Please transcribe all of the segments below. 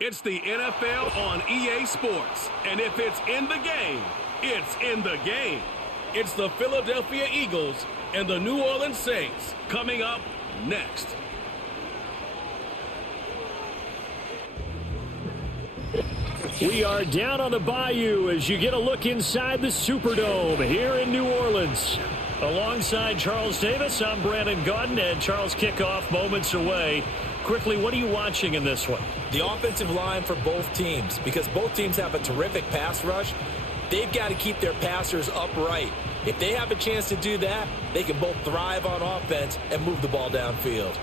It's the NFL on EA Sports. And if it's in the game, it's in the game. It's the Philadelphia Eagles and the New Orleans Saints coming up next. We are down on the bayou as you get a look inside the Superdome here in New Orleans. Alongside Charles Davis, I'm Brandon Gaudin, and Charles, kickoff moments away. Quickly, what are you watching in this one? The offensive line for both teams, because both teams have a terrific pass rush. They've got to keep their passers upright. If they have a chance to do that, they can both thrive on offense and move the ball downfield.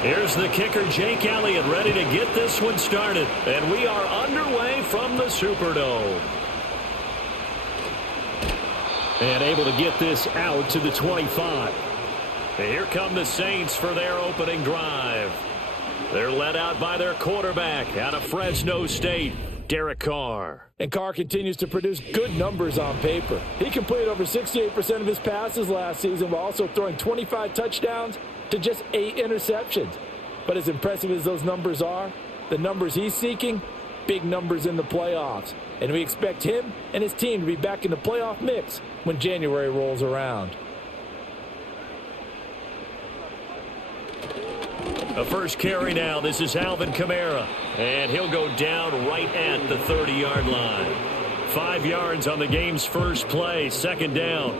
Here's the kicker, Jake Elliott, ready to get this one started. And we are underway from the Superdome. And able to get this out to the 25. And here come the Saints for their opening drive. They're led out by their quarterback out of Fresno State, Derek Carr. And Carr continues to produce good numbers on paper. He completed over 68% of his passes last season while also throwing 25 touchdowns to just 8 interceptions. But as impressive as those numbers are, the numbers he's seeking, big numbers in the playoffs. And we expect him and his team to be back in the playoff mix when January rolls around. The first carry now. This is Alvin Kamara. And he'll go down right at the 30-yard line. 5 yards on the game's first play, second down.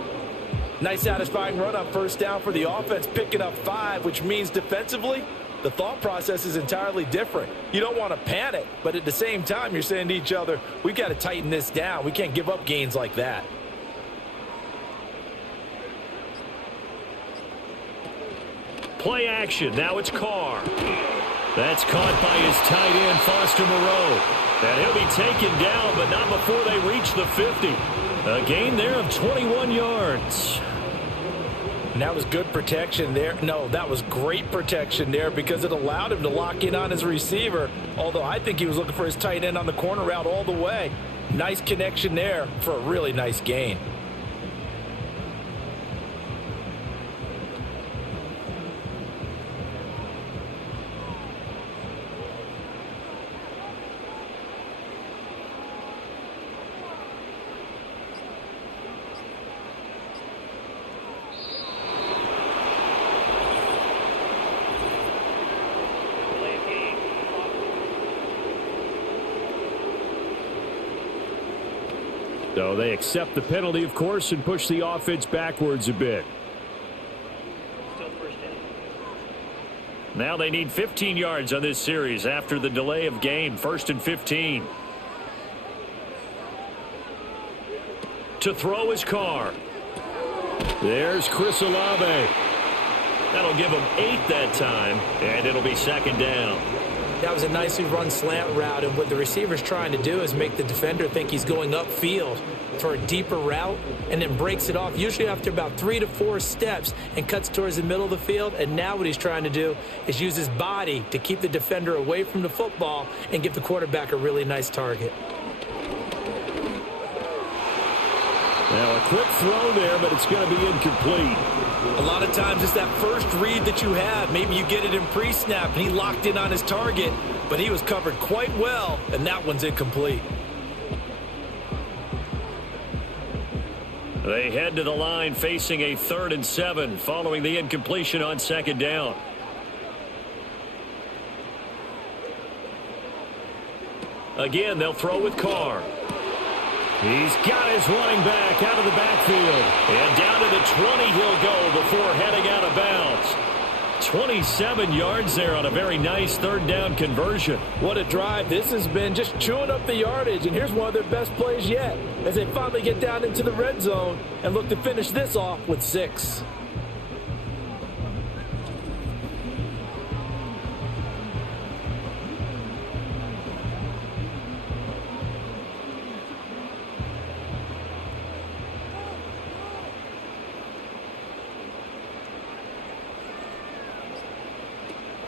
Nice satisfying run on first down for the offense, picking up 5, which means defensively, the thought process is entirely different. You don't want to panic, but at the same time, you're saying to each other, we've got to tighten this down. We can't give up gains like that. Play action. Now it's Carr. That's caught by his tight end, Foster Moreau. And he'll be taken down, but not before they reach the 50. A gain there of 21 yards. And that was good protection there. No, that was great protection there because it allowed him to lock in on his receiver, although I think he was looking for his tight end on the corner route all the way. Nice connection there for a really nice gain. So they accept the penalty, of course, and push the offense backwards a bit. Now they need 15 yards on this series after the delay of game. 1st and 15. To throw his Carr. There's Chris Olave. That'll give him 8 that time, and it'll be second down. That was a nicely run slant route, and what the receiver's trying to do is make the defender think he's going upfield for a deeper route and then breaks it off, usually after about 3 to 4 steps, and cuts towards the middle of the field. And now what he's trying to do is use his body to keep the defender away from the football and give the quarterback a really nice target. Now a quick throw there, but it's going to be incomplete. A lot of times it's that first read that you have. Maybe you get it in pre-snap, and he locked in on his target, but he was covered quite well, and that one's incomplete. They head to the line facing a 3rd and 7 following the incompletion on second down. Again, they'll throw with Carr. He's got his running back out of the backfield. And down to the 20 he'll go before heading out of bounds. 27 yards there on a very nice 3rd down conversion. What a drive this has been, just chewing up the yardage. And here's one of their best plays yet as they finally get down into the red zone and look to finish this off with 6.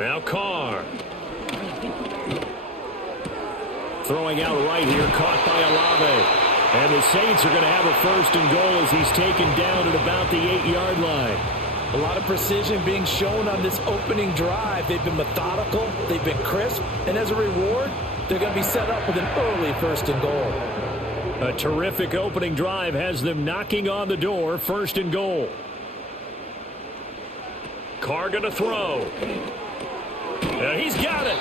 Now Carr. Throwing out right here, caught by Olave. And the Saints are going to have a first and goal as he's taken down at about the 8-yard line. A lot of precision being shown on this opening drive. They've been methodical, they've been crisp, and as a reward, they're going to be set up with an early first and goal. A terrific opening drive has them knocking on the door, first and goal. Carr going to throw. And he's got it.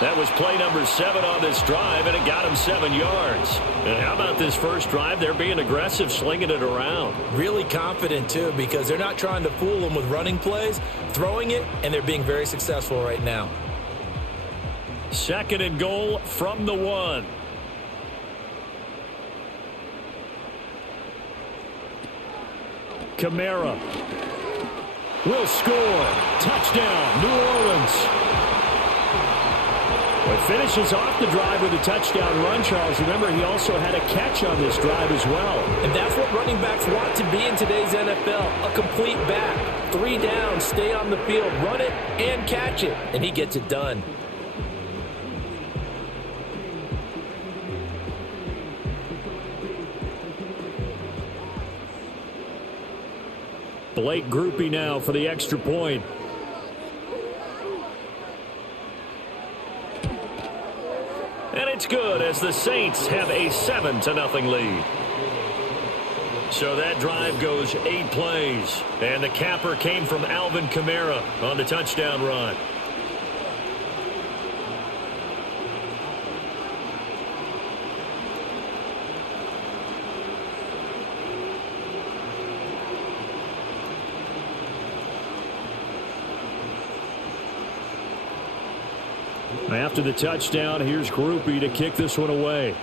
That was play number 7 on this drive, and it got him 7 yards. And how about this first drive? They're being aggressive, slinging it around. Really confident, too, because they're not trying to fool them with running plays, throwing it, and they're being very successful right now. Second and goal from the 1. Kamara will score. Touchdown, New Orleans. Well, finishes off the drive with a touchdown run, Charles. Remember, he also had a catch on this drive as well. And that's what running backs want to be in today's NFL, a complete back. 3 down, stay on the field, run it, and catch it. And he gets it done. Blake Groupie now for the extra point. And it's good as the Saints have a 7-0 lead. So that drive goes 8 plays. And the capper came from Alvin Kamara on the touchdown run. After the touchdown, here's Groupie to kick this one away.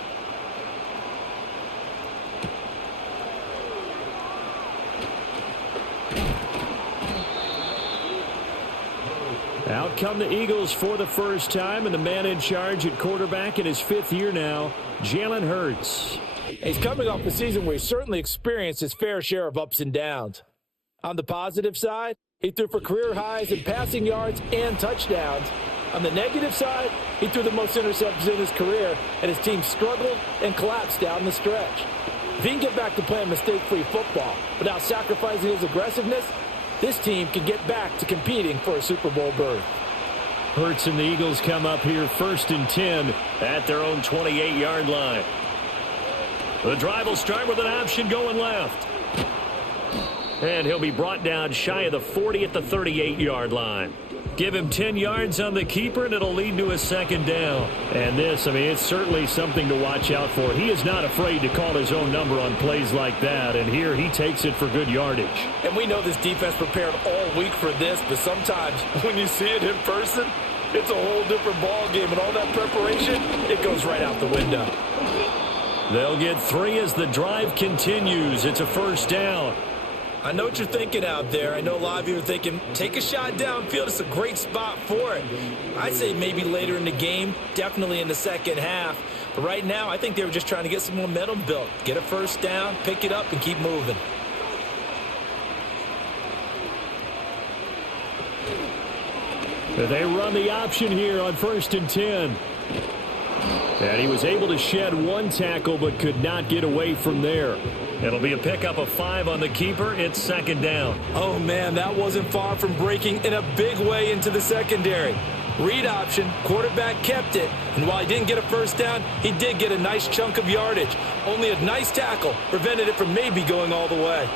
Out come the Eagles for the first time, and the man in charge at quarterback in his 5th year now, Jalen Hurts. He's coming off a season where he certainly experienced his fair share of ups and downs. On the positive side, he threw for career highs in passing yards and touchdowns. On the negative side, he threw the most interceptions in his career, and his team struggled and collapsed down the stretch. If he can get back to playing mistake-free football without sacrificing his aggressiveness, this team can get back to competing for a Super Bowl berth. Hurts and the Eagles come up here 1st and 10 at their own 28-yard line. The drive will start with an option going left. And he'll be brought down shy of the 40 at the 38-yard line. Give him 10 yards on the keeper, and it'll lead to a 2nd down. And this, I mean, it's certainly something to watch out for. He is not afraid to call his own number on plays like that, and here he takes it for good yardage. And we know this defense prepared all week for this, but sometimes when you see it in person, it's a whole different ball game, and all that preparation, it goes right out the window. They'll get 3 as the drive continues. It's a 1st down. I know what you're thinking out there. I know a lot of you are thinking, take a shot downfield. It's a great spot for it. I'd say maybe later in the game, definitely in the second half. But right now, I think they were just trying to get some momentum built. Get a 1st down, pick it up, and keep moving. They run the option here on 1st and 10. And he was able to shed 1 tackle but could not get away from there. It'll be a pickup of 5 on the keeper. It's 2nd down. Oh, man, that wasn't far from breaking in a big way into the secondary. Read option, quarterback kept it. And while he didn't get a 1st down, he did get a nice chunk of yardage. Only a nice tackle prevented it from maybe going all the way.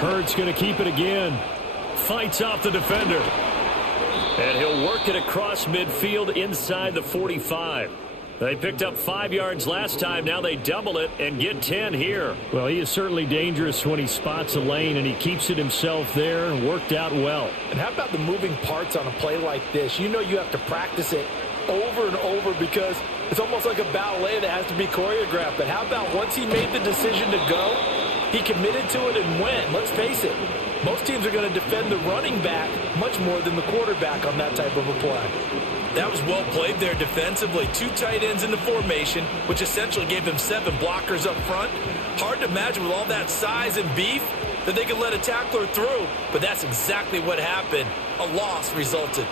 Hurts going to keep it again. Fights off the defender. And he'll work it across midfield inside the 45. They picked up 5 yards last time. Now they double it and get 10 here. Well, he is certainly dangerous when he spots a lane, and he keeps it himself there. Worked out well. And how about the moving parts on a play like this? You know you have to practice it over and over because it's almost like a ballet that has to be choreographed. But how about once he made the decision to go, he committed to it and went. Let's face it, most teams are going to defend the running back much more than the quarterback on that type of a play. That was well played there defensively. 2 tight ends in the formation, which essentially gave him 7 blockers up front. Hard to imagine with all that size and beef that they could let a tackler through, but that's exactly what happened. A loss resulted.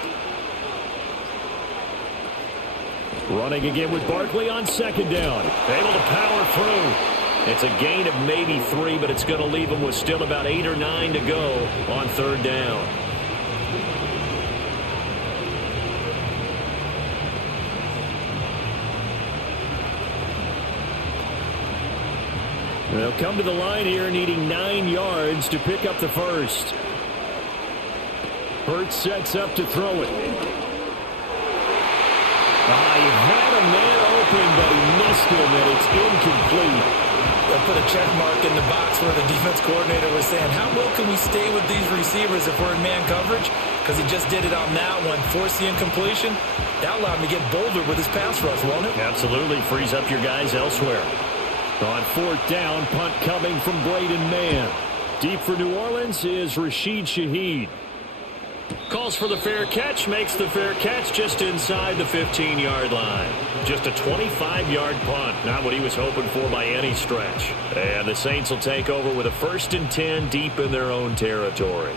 Running again with Barkley on second down. Able to power through. It's a gain of maybe 3, but it's going to leave them with still about 8 or 9 to go on third down. They'll come to the line here needing 9 yards to pick up the first. Hurts sets up to throw it. He had a man open, but he missed him, and it's incomplete. They'll put a check mark in the box where the defense coordinator was saying, how well can we stay with these receivers if we're in man coverage? Because he just did it on that one, forced the incompletion. That allowed him to get bolder with his pass rush, won't it? Absolutely, frees up your guys elsewhere. On fourth down, punt coming from Braden Mann. Deep for New Orleans is Rashid Shaheed. Calls for the fair catch, makes the fair catch just inside the 15-yard line. Just a 25-yard punt, not what he was hoping for by any stretch. And the Saints will take over with a 1st and 10 deep in their own territory.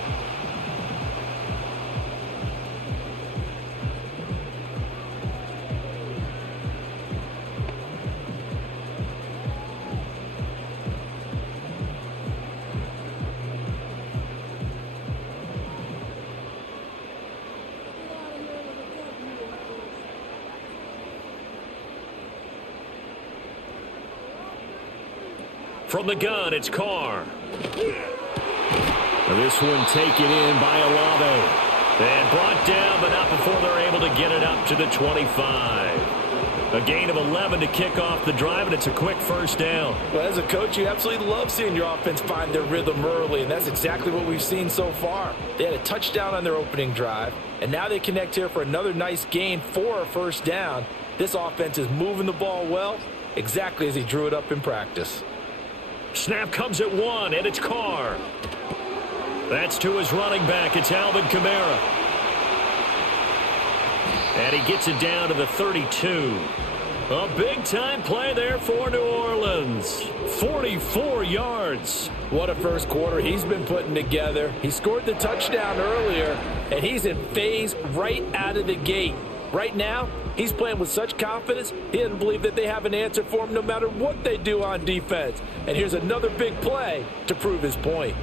From the gun, it's Carr. This one taken in by Olave. And brought down, but not before they're able to get it up to the 25. A gain of 11 to kick off the drive, and it's a quick first down. Well, as a coach, you absolutely love seeing your offense find their rhythm early, and that's exactly what we've seen so far. They had a touchdown on their opening drive, and now they connect here for another nice gain for a first down. This offense is moving the ball well, exactly as he drew it up in practice. Snap comes at 1, and it's Carr. That's to his running back. It's Alvin Kamara. And he gets it down to the 32. A big-time play there for New Orleans. 44 yards. What a first quarter he's been putting together. He scored the touchdown earlier, and he's in phase right out of the gate. Right now, he's playing with such confidence, he doesn't believe that they have an answer for him no matter what they do on defense. And here's another big play to prove his point.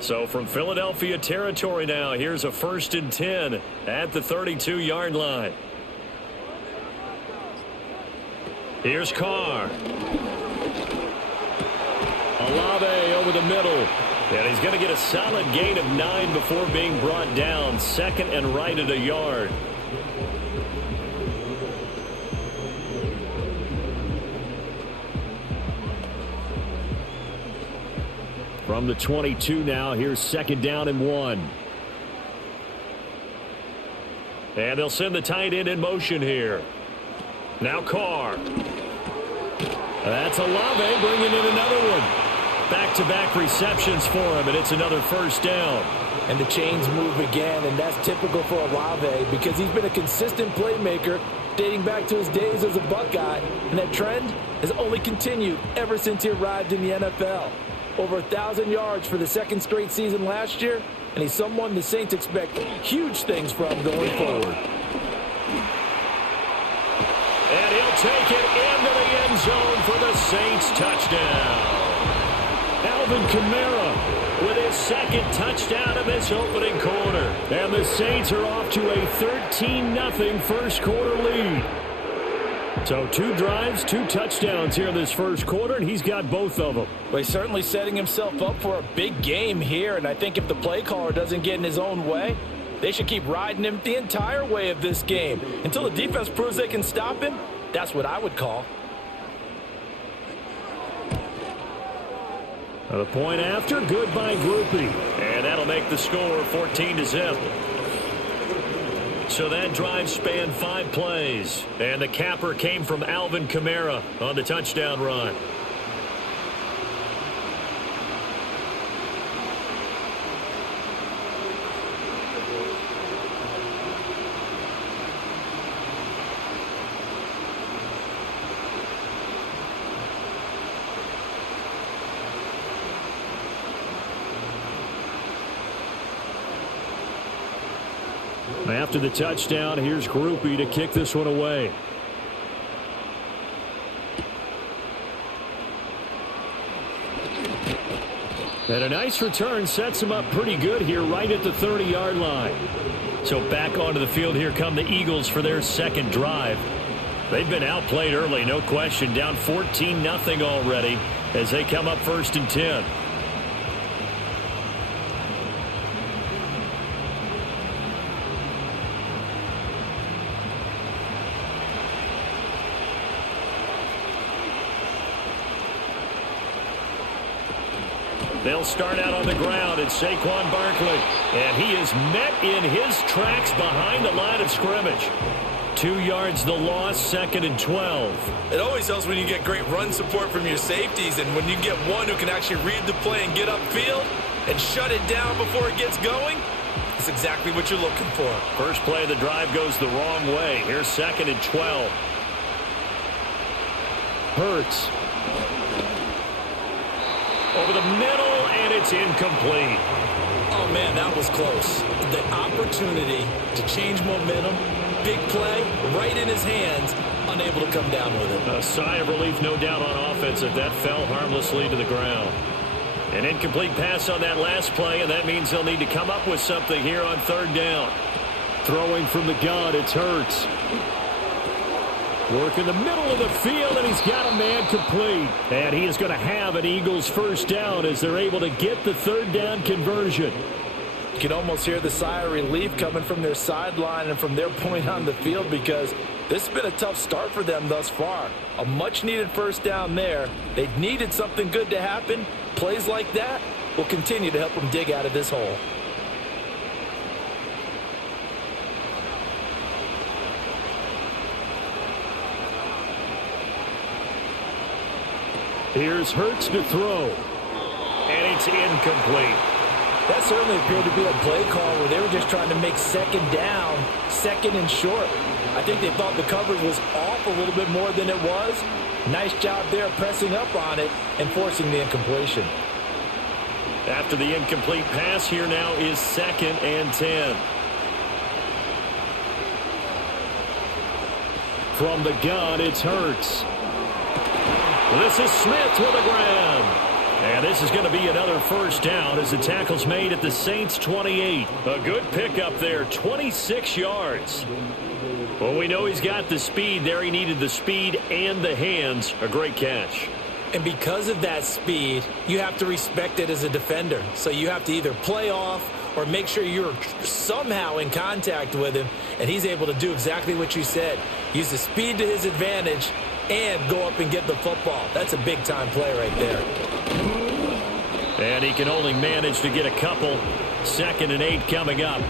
So from Philadelphia territory now, here's a 1st and 10 at the 32-yard line. Here's Carr. Olave over the middle. And he's going to get a solid gain of 9 before being brought down. 2nd and right at a yard. From the 22 now, here's 2nd down and 1. And they'll send the tight end in motion here. Now Carr. That's Olave bringing in another one. Back-to-back receptions for him, and it's another first down. And the chains move again, and that's typical for Olave because he's been a consistent playmaker dating back to his days as a Buckeye, and that trend has only continued ever since he arrived in the NFL. Over 1,000 yards for the 2nd straight season last year, and he's someone the Saints expect huge things from going forward. And he'll take it into the end zone for the Saints touchdown. Alvin Kamara with his 2nd touchdown of this opening quarter. And the Saints are off to a 13-0 first quarter lead. So 2 drives, 2 touchdowns here in this first quarter, and he's got both of them. Well, he's certainly setting himself up for a big game here, and I think if the play caller doesn't get in his own way, they should keep riding him the entire way of this game. Until the defense proves they can stop him, that's what I would call. The point after, good by Groupie. And that'll make the score 14-0. So that drive spanned 5 plays. And the capper came from Alvin Kamara on the touchdown run. After the touchdown, here's Groupie to kick this one away. And a nice return sets him up pretty good here right at the 30-yard line. So back onto the field here come the Eagles for their second drive. They've been outplayed early, no question, down 14-0 already as they come up 1st and 10. They'll start out on the ground. It's Saquon Barkley. And he is met in his tracks behind the line of scrimmage. 2 yards the loss, 2nd and 12. It always helps when you get great run support from your safeties, and when you get one who can actually read the play and get upfield and shut it down before it gets going, it's exactly what you're looking for. First play of the drive goes the wrong way. Here's 2nd and 12. Hurts. Over the middle, and it's incomplete. Oh, man, that was close. The opportunity to change momentum, big play, right in his hands, unable to come down with it. A sigh of relief, no doubt, on offense if that fell harmlessly to the ground. An incomplete pass on that last play, and that means they'll need to come up with something here on 3rd down. Throwing from the gun, it's Hurts. Work in the middle of the field, and he's got a man complete. And he is going to have an Eagles first down as they're able to get the 3rd down conversion. You can almost hear the sigh of relief coming from their sideline and from their point on the field, because this has been a tough start for them thus far. A much-needed first down there. They needed something good to happen. Plays like that will continue to help them dig out of this hole. Here's Hurts to throw. And it's incomplete. That certainly appeared to be a play call where they were just trying to make 2nd down, 2nd and short. I think they thought the coverage was off a little bit more than it was. Nice job there pressing up on it and forcing the incompletion. After the incomplete pass, here now is 2nd and 10. From the gun, it's Hurts. This is Smith with a grab. And this is going to be another first down as the tackle's made at the Saints 28. A good pickup there, 26 yards. Well, we know he's got the speed there. He needed the speed and the hands. A great catch. And because of that speed, you have to respect it as a defender. So you have to either play off or make sure you're somehow in contact with him. And he's able to do exactly what you said. Use the speed to his advantage and go up and get the football. That's a big-time play right there. And he can only manage to get a couple. 2nd and 8 coming up.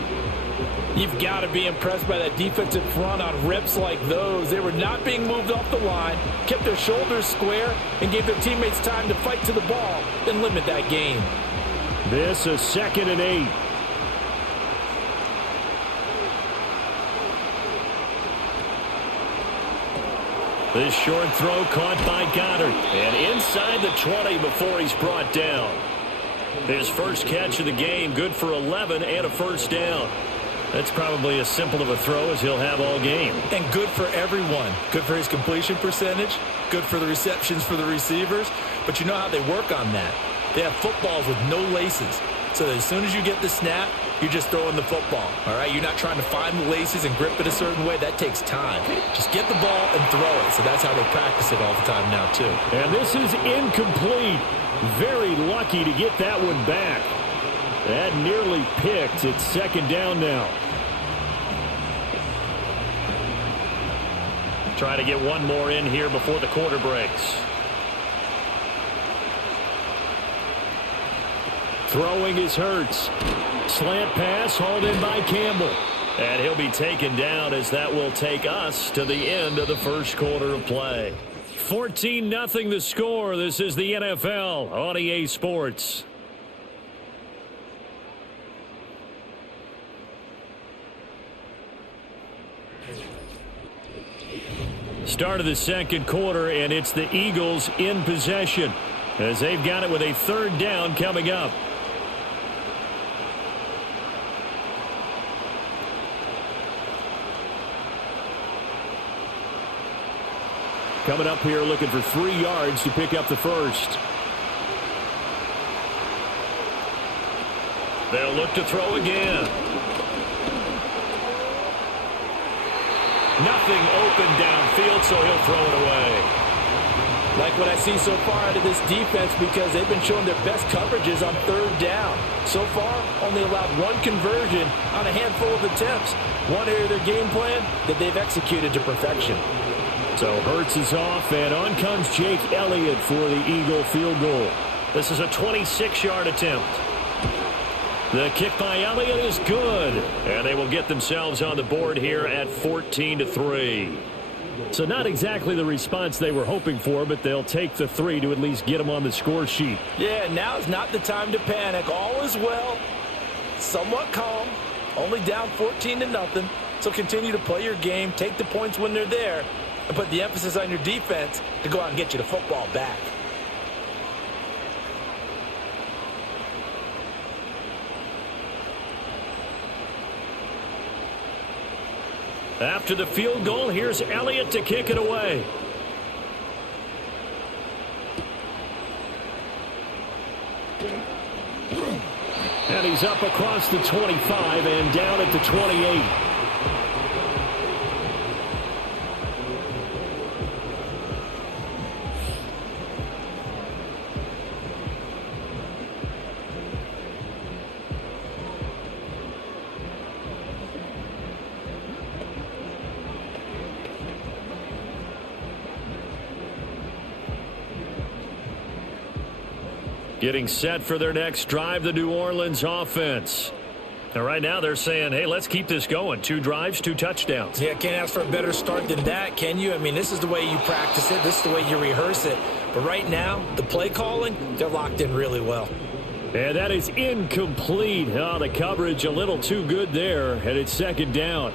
You've got to be impressed by that defensive front on reps like those. They were not being moved off the line, kept their shoulders square, and gave their teammates time to fight to the ball and limit that gain. This is 2nd and 8. This short throw caught by Goddard. And inside the 20 before he's brought down. His first catch of the game, good for 11 and a first down. That's probably as simple of a throw as he'll have all game. And good for everyone. Good for his completion percentage. Good for the receptions for the receivers. But you know how they work on that. They have footballs with no laces. So that as soon as you get the snap, you're just throwing the football. All right, you're not trying to find the laces and grip it a certain way. That takes time. Just get the ball and throw it. So that's how they practice it all the time now, too. And this is incomplete. Very lucky to get that one back. That nearly picked. It's 2nd down now. Try to get one more in here before the quarter breaks. Throwing is Hurts. Slant pass hauled in by Campbell. And he'll be taken down as that will take us to the end of the first quarter of play. 14-0 the score. This is the NFL on EA Sports. Start of the second quarter, and it's the Eagles in possession as they've got it with a 3rd down coming up. coming up here looking for 3 yards to pick up the first. They'll look to throw again. Nothing open downfield, so he'll throw it away. Like what I see so far out of this defense, because they've been showing their best coverages on 3rd down. So far, only allowed 1 conversion on a handful of attempts. One area of their game plan that they've executed to perfection. So Hurts is off, and on comes Jake Elliott for the Eagle field goal. This is a 26-yard attempt. The kick by Elliott is good, and they will get themselves on the board here at 14-3. So not exactly the response they were hoping for, but they'll take the 3 to at least get them on the score sheet. Yeah, now is not the time to panic. All is well, somewhat calm, only down 14-0. So continue to play your game, take the points when they're there, and put the emphasis on your defense to go out and get you the football back. After the field goal, here's Elliott to kick it away. And he's up across the 25 and down at the 28. Getting set for their next drive, the New Orleans offense. And right now they're saying, hey, let's keep this going. 2 drives, 2 touchdowns. Yeah, can't ask for a better start than that, can you? I mean, this is the way you practice it. This is the way you rehearse it. But right now, the play calling, they're locked in really well. And that is incomplete. Oh, the coverage a little too good there, and it's 2nd down.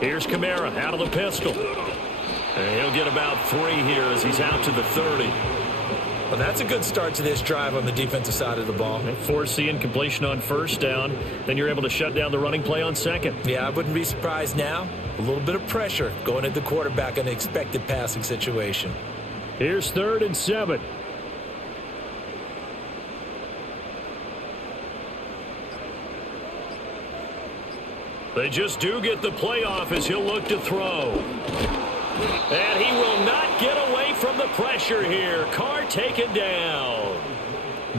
Here's Kamara out of the pistol. And he'll get about 3 here as he's out to the 30. Well, that's a good start to this drive on the defensive side of the ball. They force the incompletion on 1st down. Then you're able to shut down the running play on 2nd. Yeah, I wouldn't be surprised now. A little bit of pressure going at the quarterback in an expected passing situation. Here's 3rd and 7. They just do get the playoff as he'll look to throw. And he will not get away from the pressure here. Carr taken down.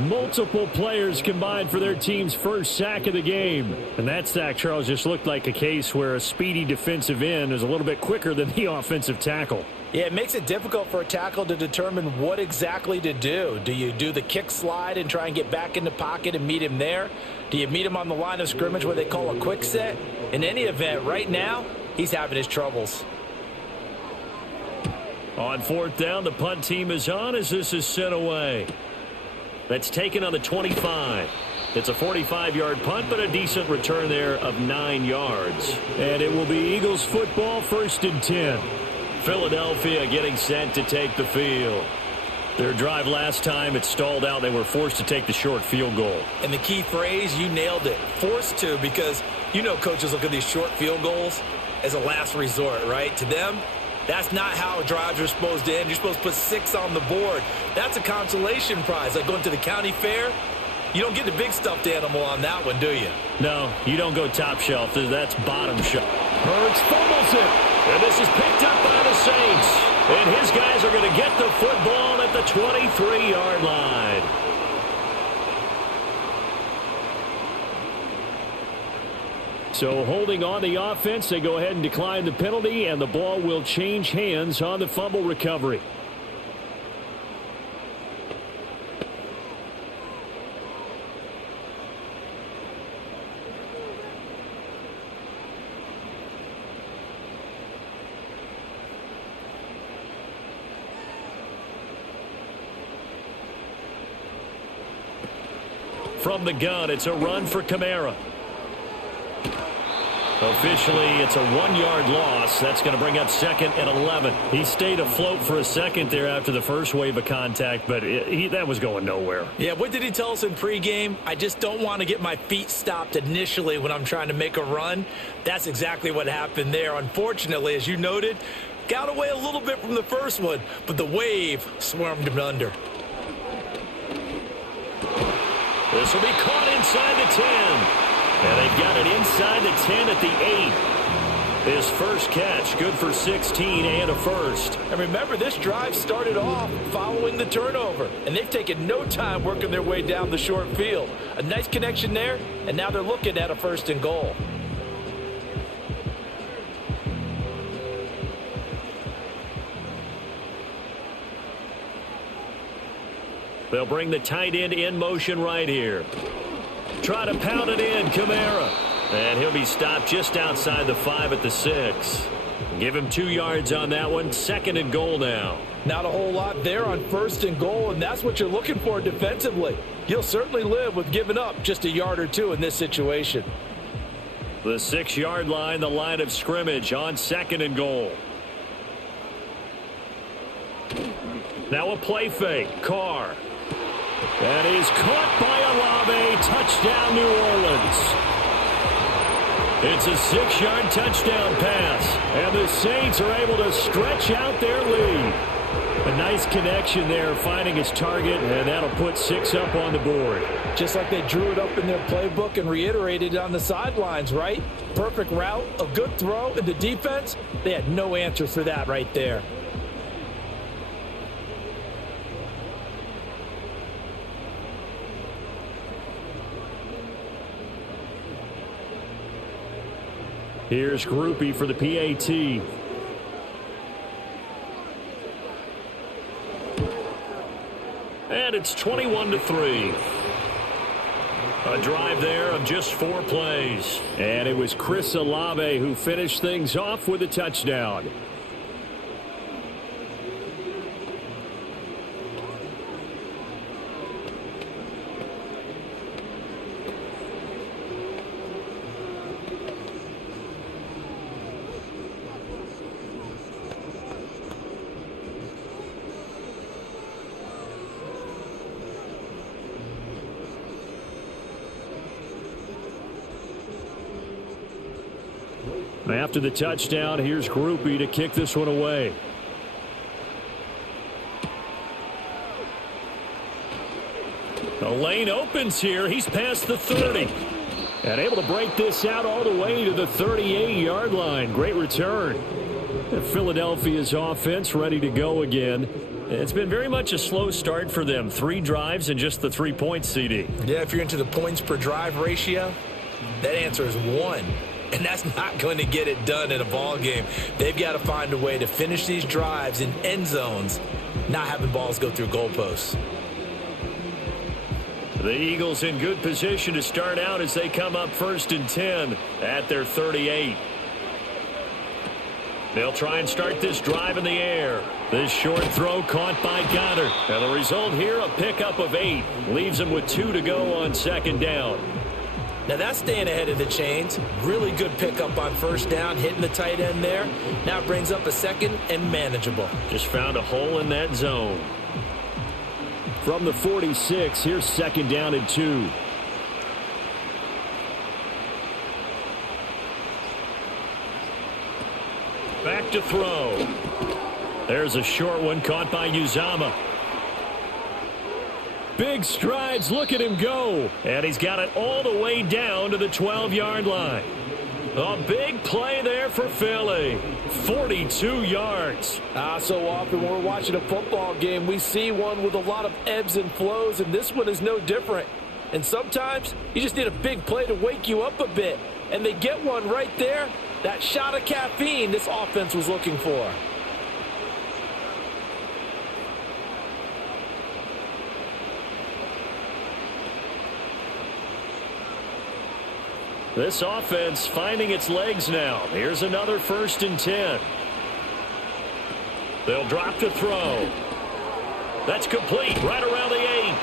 Multiple players combined for their team's first sack of the game. And that sack, Charles, just looked like a case where a speedy defensive end is a little bit quicker than the offensive tackle. Yeah, it makes it difficult for a tackle to determine what exactly to do. Do you do the kick slide and try and get back in the pocket and meet him there? Do you meet him on the line of scrimmage where they call a quick set? In any event, right now, he's having his troubles. On 4th down, the punt team is on as this is sent away. That's taken on the 25. It's a 45-yard punt, but a decent return there of 9 yards. And it will be Eagles football, 1st and 10. Philadelphia getting set to take the field. Their drive last time, it stalled out. They were forced to take the short field goal. And the key phrase, you nailed it. Forced to, because you know coaches look at these short field goals as a last resort, right? To them, that's not how drives are supposed to end. You're supposed to put 6 on the board. That's a consolation prize. Like going to the county fair, you don't get the big stuffed animal on that one, do you? No, you don't go top shelf. That's bottom shelf. Hurts fumbles it. And this is picked up by the Saints. And his guys are going to get the football at the 23-yard line. So holding on the offense, they go ahead and decline the penalty, and the ball will change hands on the fumble recovery. From the gun, it's a run for Kamara. Officially, it's a 1-yard loss. That's going to bring up second and 11. He stayed afloat for a second there after the first wave of contact, but that was going nowhere. Yeah, what did he tell us in pregame? I just don't want to get my feet stopped initially when I'm trying to make a run. That's exactly what happened there. Unfortunately, as you noted, got away a little bit from the first one, but the wave swarmed him under. This will be caught inside the 10. And they've got it inside the 10 at the 8. His first catch, good for 16 and a first. And remember, this drive started off following the turnover, and they've taken no time working their way down the short field. A nice connection there, and now they're looking at a 1st and goal. They'll bring the tight end in motion right here. Try to pound it in, Kamara. And he'll be stopped just outside the 5 at the 6. Give him 2 yards on that one. 2nd and goal now. Not a whole lot there on 1st and goal, and that's what you're looking for defensively. You'll certainly live with giving up just a yard or 2 in this situation. The 6-yard line, the line of scrimmage on 2nd and goal. Now a play fake. Carr. That is caught by Olave. Touchdown, New Orleans. It's a 6-yard touchdown pass. And the Saints are able to stretch out their lead. A nice connection there, finding his target, and that'll put 6 up on the board. Just like they drew it up in their playbook and reiterated on the sidelines, right? Perfect route, a good throw, and the defense, they had no answer for that right there. Here's Groupie for the PAT. And it's 21-3. A drive there of just 4 plays. And it was Chris Olave who finished things off with a touchdown. After the touchdown, here's Groupie to kick this one away. The lane opens here. He's past the 30. And able to break this out all the way to the 38-yard line. Great return. And Philadelphia's offense ready to go again. It's been very much a slow start for them. 3 drives and just the 3 points, CD. Yeah, if you're into the points per drive ratio, that answer is 1. And that's not going to get it done in a ball game. They've got to find a way to finish these drives in end zones, not having balls go through goalposts. The Eagles in good position to start out as they come up 1st and 10 at their 38. They'll try and start this drive in the air. This short throw caught by Goddard. And the result here, a pickup of 8. Leaves them with 2 to go on 2nd down. Now that's staying ahead of the chains. Really good pickup on 1st down, hitting the tight end there. Now it brings up a 2nd and manageable. Just found a hole in that zone. From the 46, here's 2nd down and 2. Back to throw. There's a short one caught by Uzama. Big strides, look at him go. And he's got it all the way down to the 12-yard line. A big play there for Philly. 42 yards. So often when we're watching a football game, we see one with a lot of ebbs and flows, and this one is no different. And sometimes you just need a big play to wake you up a bit. And they get one right there. That shot of caffeine this offense was looking for. This offense finding its legs now. Here's another 1st and 10. They'll drop to throw. That's complete right around the 8.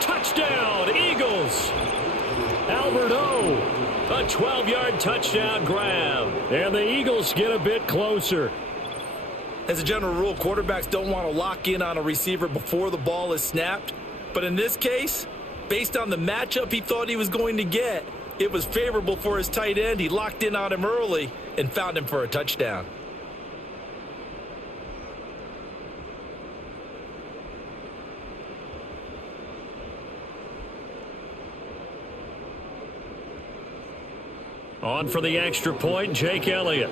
Touchdown, Eagles. Albert O. A 12-yard touchdown grab. And the Eagles get a bit closer. As a general rule, quarterbacks don't want to lock in on a receiver before the ball is snapped. But in this case, based on the matchup he thought he was going to get, it was favorable for his tight end. He locked in on him early and found him for a touchdown. On for the extra point, Jake Elliott.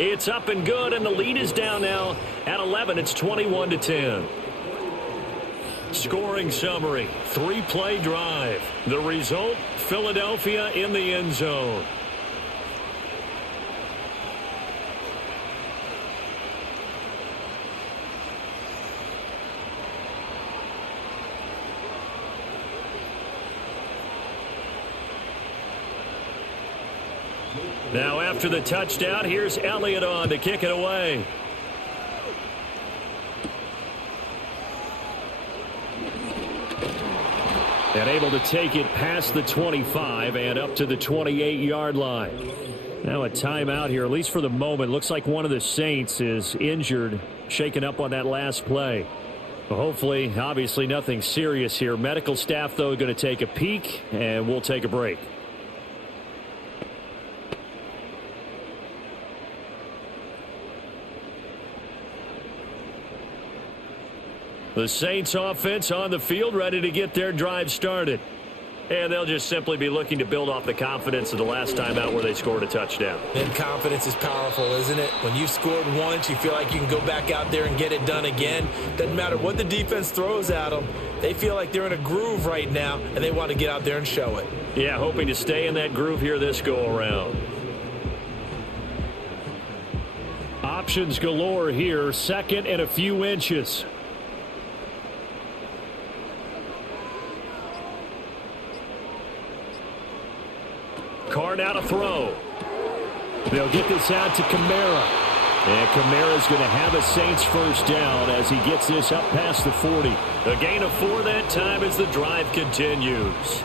It's up and good, and the lead is down now at 11. It's 21-10. Scoring summary, 3-play drive. The result, Philadelphia in the end zone. Now after the touchdown, here's Elliott on to kick it away. And able to take it past the 25 and up to the 28-yard line. Now a timeout here, at least for the moment. Looks like one of the Saints is injured, shaken up on that last play. Well, hopefully, obviously nothing serious here. Medical staff, though, going to take a peek, and we'll take a break. The Saints offense on the field, ready to get their drive started. And they'll just simply be looking to build off the confidence of the last time out where they scored a touchdown. And confidence is powerful, isn't it? When you've scored once, you feel like you can go back out there and get it done again. Doesn't matter what the defense throws at them. They feel like they're in a groove right now, and they want to get out there and show it. Yeah, hoping to stay in that groove here this go-around. Options galore here, second and a few inches. Carr now to throw. They'll get this out to Kamara. And Kamara's going to have a Saints first down as he gets this up past the 40. A gain of 4 that time as the drive continues.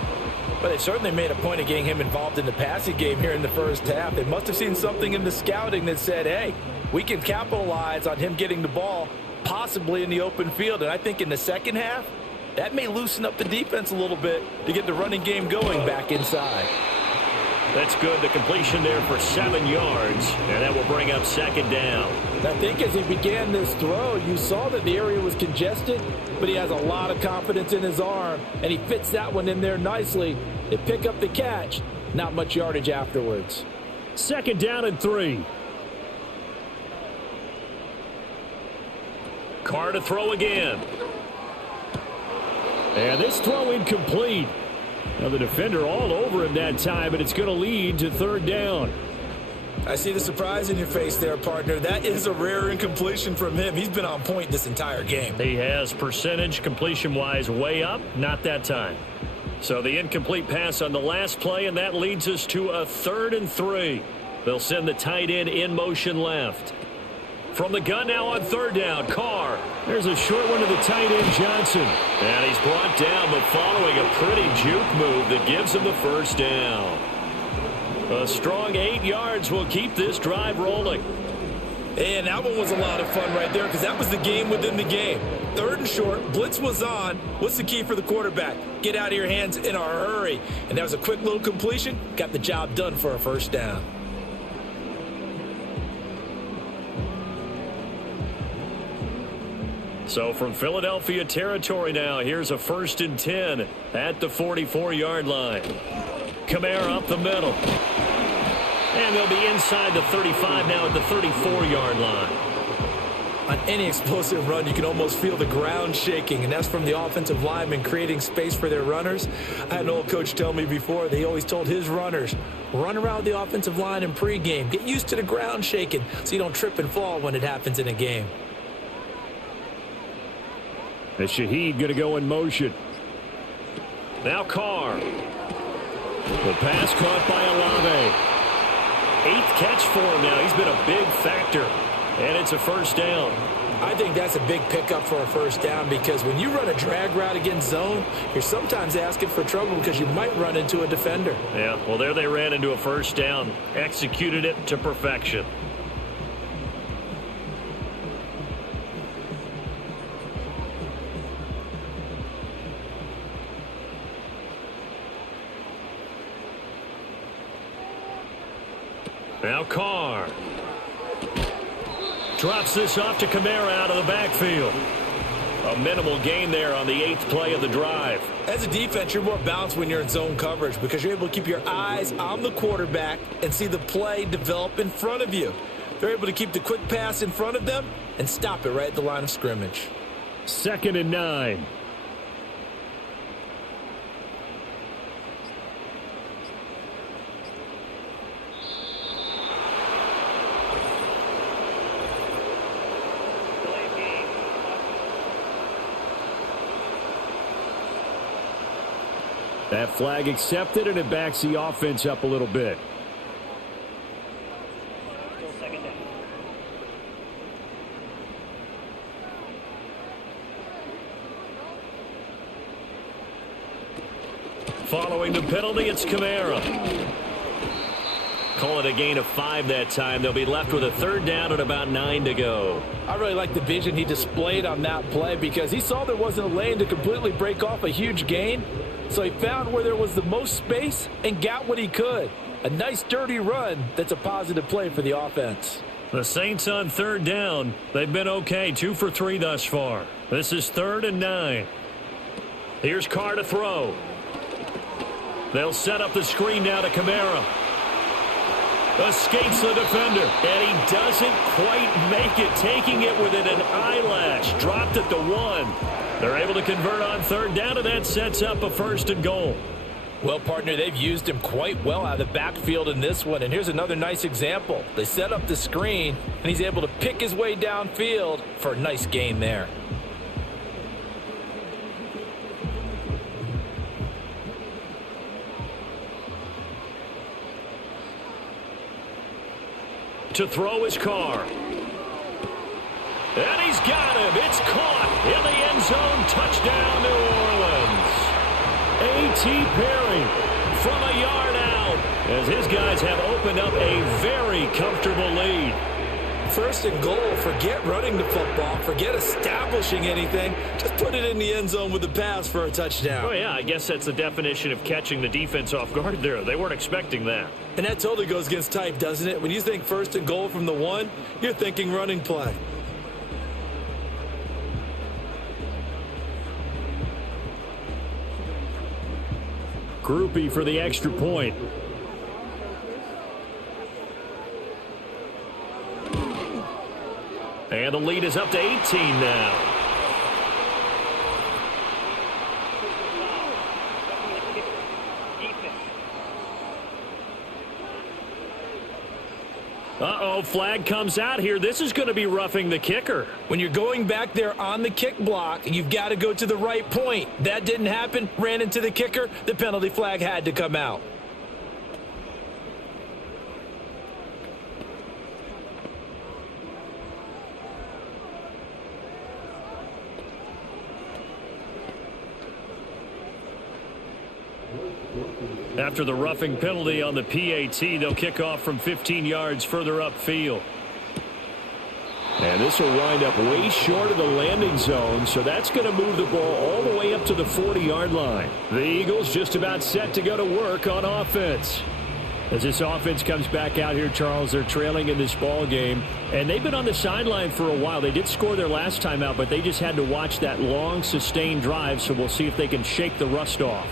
But they certainly made a point of getting him involved in the passing game here in the first half. They must have seen something in the scouting that said, hey, we can capitalize on him getting the ball possibly in the open field. And I think in the second half, that may loosen up the defense a little bit to get the running game going back inside. That's good. The completion there for 7 yards, and that will bring up second down. I think as he began this throw, you saw that the area was congested, but he has a lot of confidence in his arm, and he fits that one in there nicely. They pick up the catch. Not much yardage afterwards. Second down and 3. Carr to throw again. And this throw incomplete. Now the defender all over him that time, and it's going to lead to third down. I see the surprise in your face there, partner. That is a rare incompletion from him. He's been on point this entire game. He has percentage completion-wise way up, not that time. So the incomplete pass on the last play, and that leads us to a 3rd and 3. They'll send the tight end in motion left. From the gun now on third down, Carr. There's a short one to the tight end, Johnson. And he's brought down, but following a pretty juke move that gives him the first down. A strong 8 yards will keep this drive rolling. And that one was a lot of fun right there because that was the game within the game. 3rd and short, blitz was on. What's the key for the quarterback? Get out of your hands in a hurry. And that was a quick little completion. Got the job done for a first down. So from Philadelphia territory now, here's a 1st and 10 at the 44-yard line. Kamara up the middle. And they'll be inside the 35 now at the 34-yard line. On any explosive run, you can almost feel the ground shaking, and that's from the offensive linemen creating space for their runners. I had an old coach tell me before, they always told his runners, run around the offensive line in pregame. Get used to the ground shaking so you don't trip and fall when it happens in a game. And Shaheed going to go in motion. Now Carr. The pass caught by Olave. 8th catch for him now. He's been a big factor. And it's a first down. I think that's a big pickup for a first down because when you run a drag route against zone, you're sometimes asking for trouble because you might run into a defender. Yeah, well, there they ran into a first down, executed it to perfection. Now Carr. Drops this off to Kamara out of the backfield. A minimal gain there on the 8th play of the drive. As a defense, you're more balanced when you're in zone coverage because you're able to keep your eyes on the quarterback and see the play develop in front of you. They're able to keep the quick pass in front of them and stop it right at the line of scrimmage. 2nd and 9. That flag accepted, and it backs the offense up a little bit. Following the penalty, it's Kamara. Call it a gain of 5 that time. They'll be left with a 3rd down and about 9 to go. I really like the vision he displayed on that play because he saw there wasn't a lane to completely break off a huge gain. So he found where there was the most space and got what he could. A nice dirty run that's a positive play for the offense. The Saints on 3rd down. They've been okay, 2 for 3 thus far. This is 3rd and 9. Here's Carr to throw. They'll set up the screen now to Kamara. Escapes the defender, and he doesn't quite make it, taking it within an eyelash. Dropped at the 1. They're able to convert on 3rd down, and that sets up a 1st and goal. Well, partner, they've used him quite well out of the backfield in this one, and here's another nice example. They set up the screen, and he's able to pick his way downfield for a nice gain there. To throw his Carr. And he's got him. It's caught in the end zone. Touchdown, New Orleans. A.T. Perry from a yard out as his guys have opened up a very comfortable lead. 1st and goal. Forget running the football. Forget establishing anything. Just put it in the end zone with the pass for a touchdown. Oh, yeah, I guess that's the definition of catching the defense off guard there. They weren't expecting that. And that totally goes against type, doesn't it? When you think 1st and goal from the 1, you're thinking running play. Groupie for the extra point. And the lead is up to 18 now. Uh-oh, flag comes out here. This is going to be roughing the kicker. When you're going back there on the kick block, you've got to go to the right point. That didn't happen. Ran into the kicker. The penalty flag had to come out. After the roughing penalty on the PAT, they'll kick off from 15 yards further upfield. And this will wind up way short of the landing zone, so that's going to move the ball all the way up to the 40-yard line. The Eagles just about set to go to work on offense. As this offense comes back out here, Charles, they're trailing in this ball game, and they've been on the sideline for a while. They did score their last time out, but they just had to watch that long, sustained drive, so we'll see if they can shake the rust off.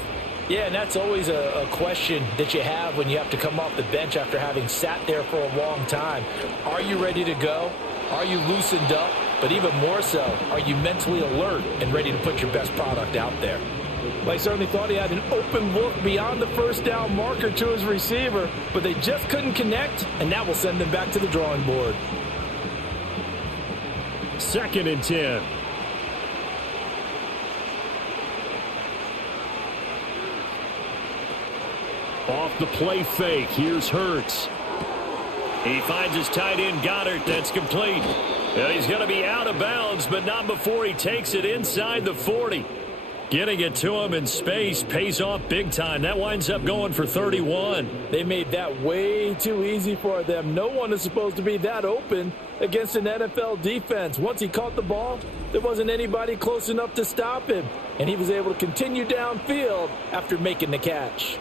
Yeah, and that's always a question that you have when you have to come off the bench after having sat there for a long time. Are you ready to go? Are you loosened up? But even more so, are you mentally alert and ready to put your best product out there? Well, I certainly thought he had an open look beyond the 1st down marker to his receiver, but they just couldn't connect, and that will send them back to the drawing board. 2nd and 10. Off the play fake, here's Hurts. He finds his tight end, Goddard. That's complete. He's going to be out of bounds, but not before he takes it inside the 40. Getting it to him in space pays off big time. That winds up going for 31. They made that way too easy for them. No one is supposed to be that open against an NFL defense. Once he caught the ball, there wasn't anybody close enough to stop him, and he was able to continue downfield after making the catch.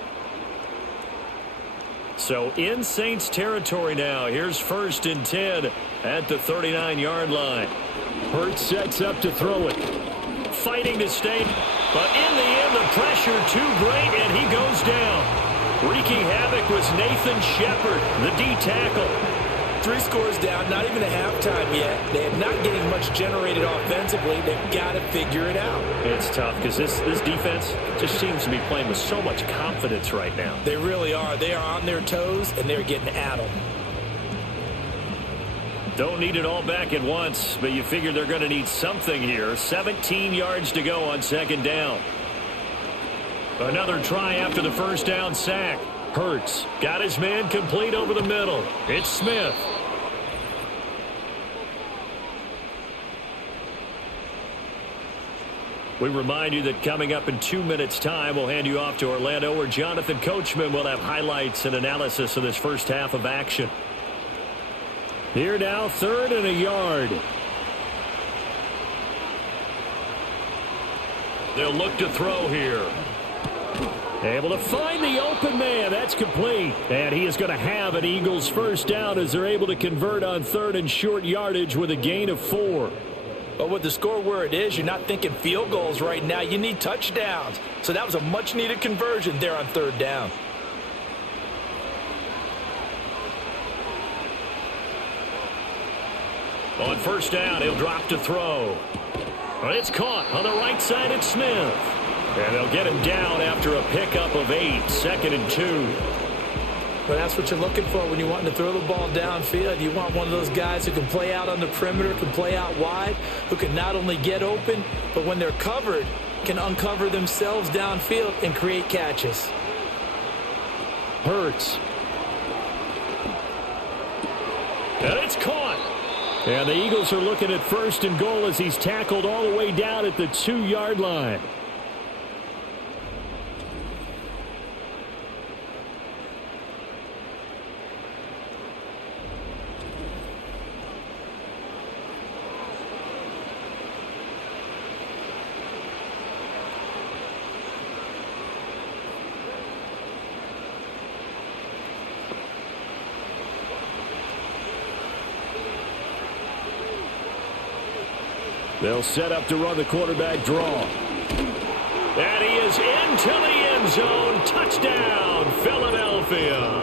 So in Saints territory now. Here's 1st and 10 at the 39-yard line. Hurts sets up to throw it. Fighting to stay, but in the end, the pressure too great, and he goes down. Wreaking havoc was Nathan Shepard, the D tackle. 3 scores down, not even a halftime yet. They are not getting much generated offensively. They've got to figure it out. It's tough because this defense just seems to be playing with so much confidence right now. They really are. They are on their toes, and they're getting at them. Don't need it all back at once, but you figure they're going to need something here. 17 yards to go on 2nd down. Another try after the 1st down sack. Hurts got his man complete over the middle. It's Smith. We remind you that coming up in 2 minutes' time, we'll hand you off to Orlando, where Jonathan Coachman will have highlights and analysis of this first half of action. Here now, 3rd and a yard. They'll look to throw here. Able to find the open man. That's complete. And he is going to have an Eagles 1st down as they're able to convert on 3rd and short yardage with a gain of 4. But with the score where it is, you're not thinking field goals right now. You need touchdowns. So that was a much-needed conversion there on 3rd down. On 1st down, he'll drop to throw. But it's caught on the right side at Smith. And they'll get him down after a pickup of 8, 2nd and 2. But that's what you're looking for when you want to throw the ball downfield. You want one of those guys who can play out on the perimeter, can play out wide, who can not only get open, but when they're covered, can uncover themselves downfield and create catches. Hurts. And it's caught. And the Eagles are looking at 1st and goal as he's tackled all the way down at the 2-yard line. They'll set up to run the quarterback draw. And he is into the end zone. Touchdown, Philadelphia.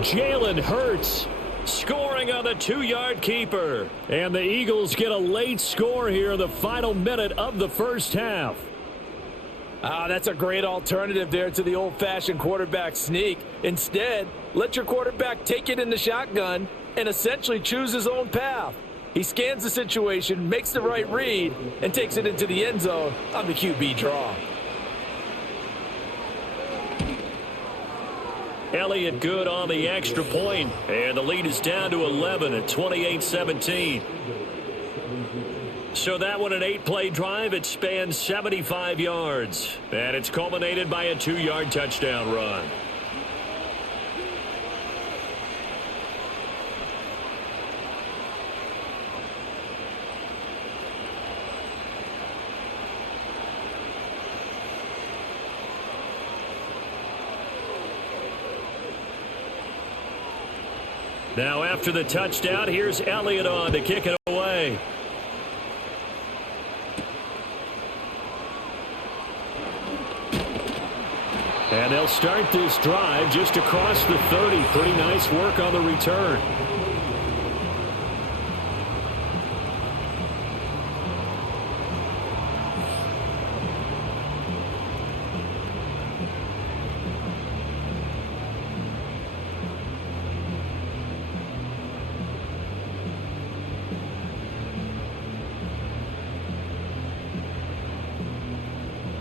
Jalen Hurts scoring on the 2-yard keeper. And the Eagles get a late score here in the final minute of the 1st half. That's a great alternative there to the old-fashioned quarterback sneak. Instead, let your quarterback take it in the shotgun and essentially choose his own path. He scans the situation, makes the right read, and takes it into the end zone on the QB draw. Elliott good on the extra point, and the lead is down to 11 at 28-17. So that one, an 8-play drive. It spans 75 yards, and it's culminated by a 2-yard touchdown run. Now after the touchdown, here's Elliott on to kick it away. And they'll start this drive just across the 30. Pretty nice work on the return.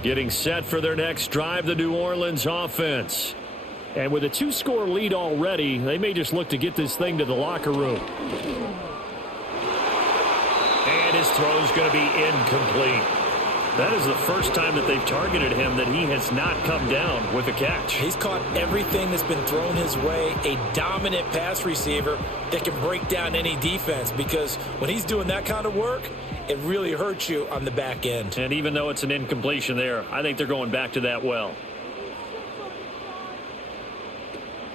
Getting set for their next drive, the New Orleans offense. And with a 2-score lead already, they may just look to get this thing to the locker room. And his throw is going to be incomplete. That is the first time that they've targeted him that he has not come down with a catch. He's caught everything that's been thrown his way, a dominant pass receiver that can break down any defense, because when he's doing that kind of work, it really hurts you on the back end. And even though it's an incompletion there, I think they're going back to that well.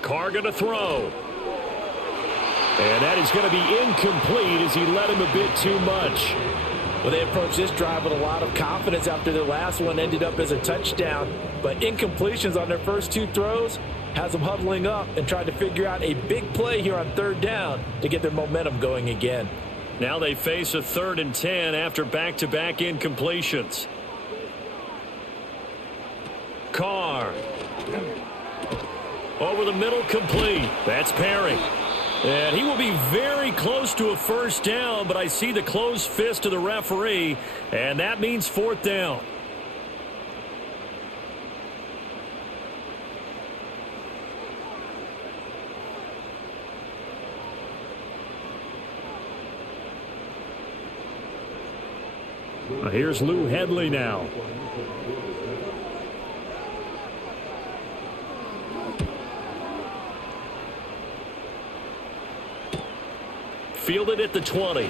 Carr going to throw. And that is going to be incomplete as he led him a bit too much. Well, they approached this drive with a lot of confidence after their last one ended up as a touchdown. But incompletions on their first 2 throws has them huddling up and trying to figure out a big play here on 3rd down to get their momentum going again. Now they face a 3rd and 10 after back-to-back incompletions. Carr. Over the middle, complete. That's Perry. And he will be very close to a first down, but I see the closed fist of the referee, and that means 4th down. Here's Lou Hedley now. Fielded at the 20. A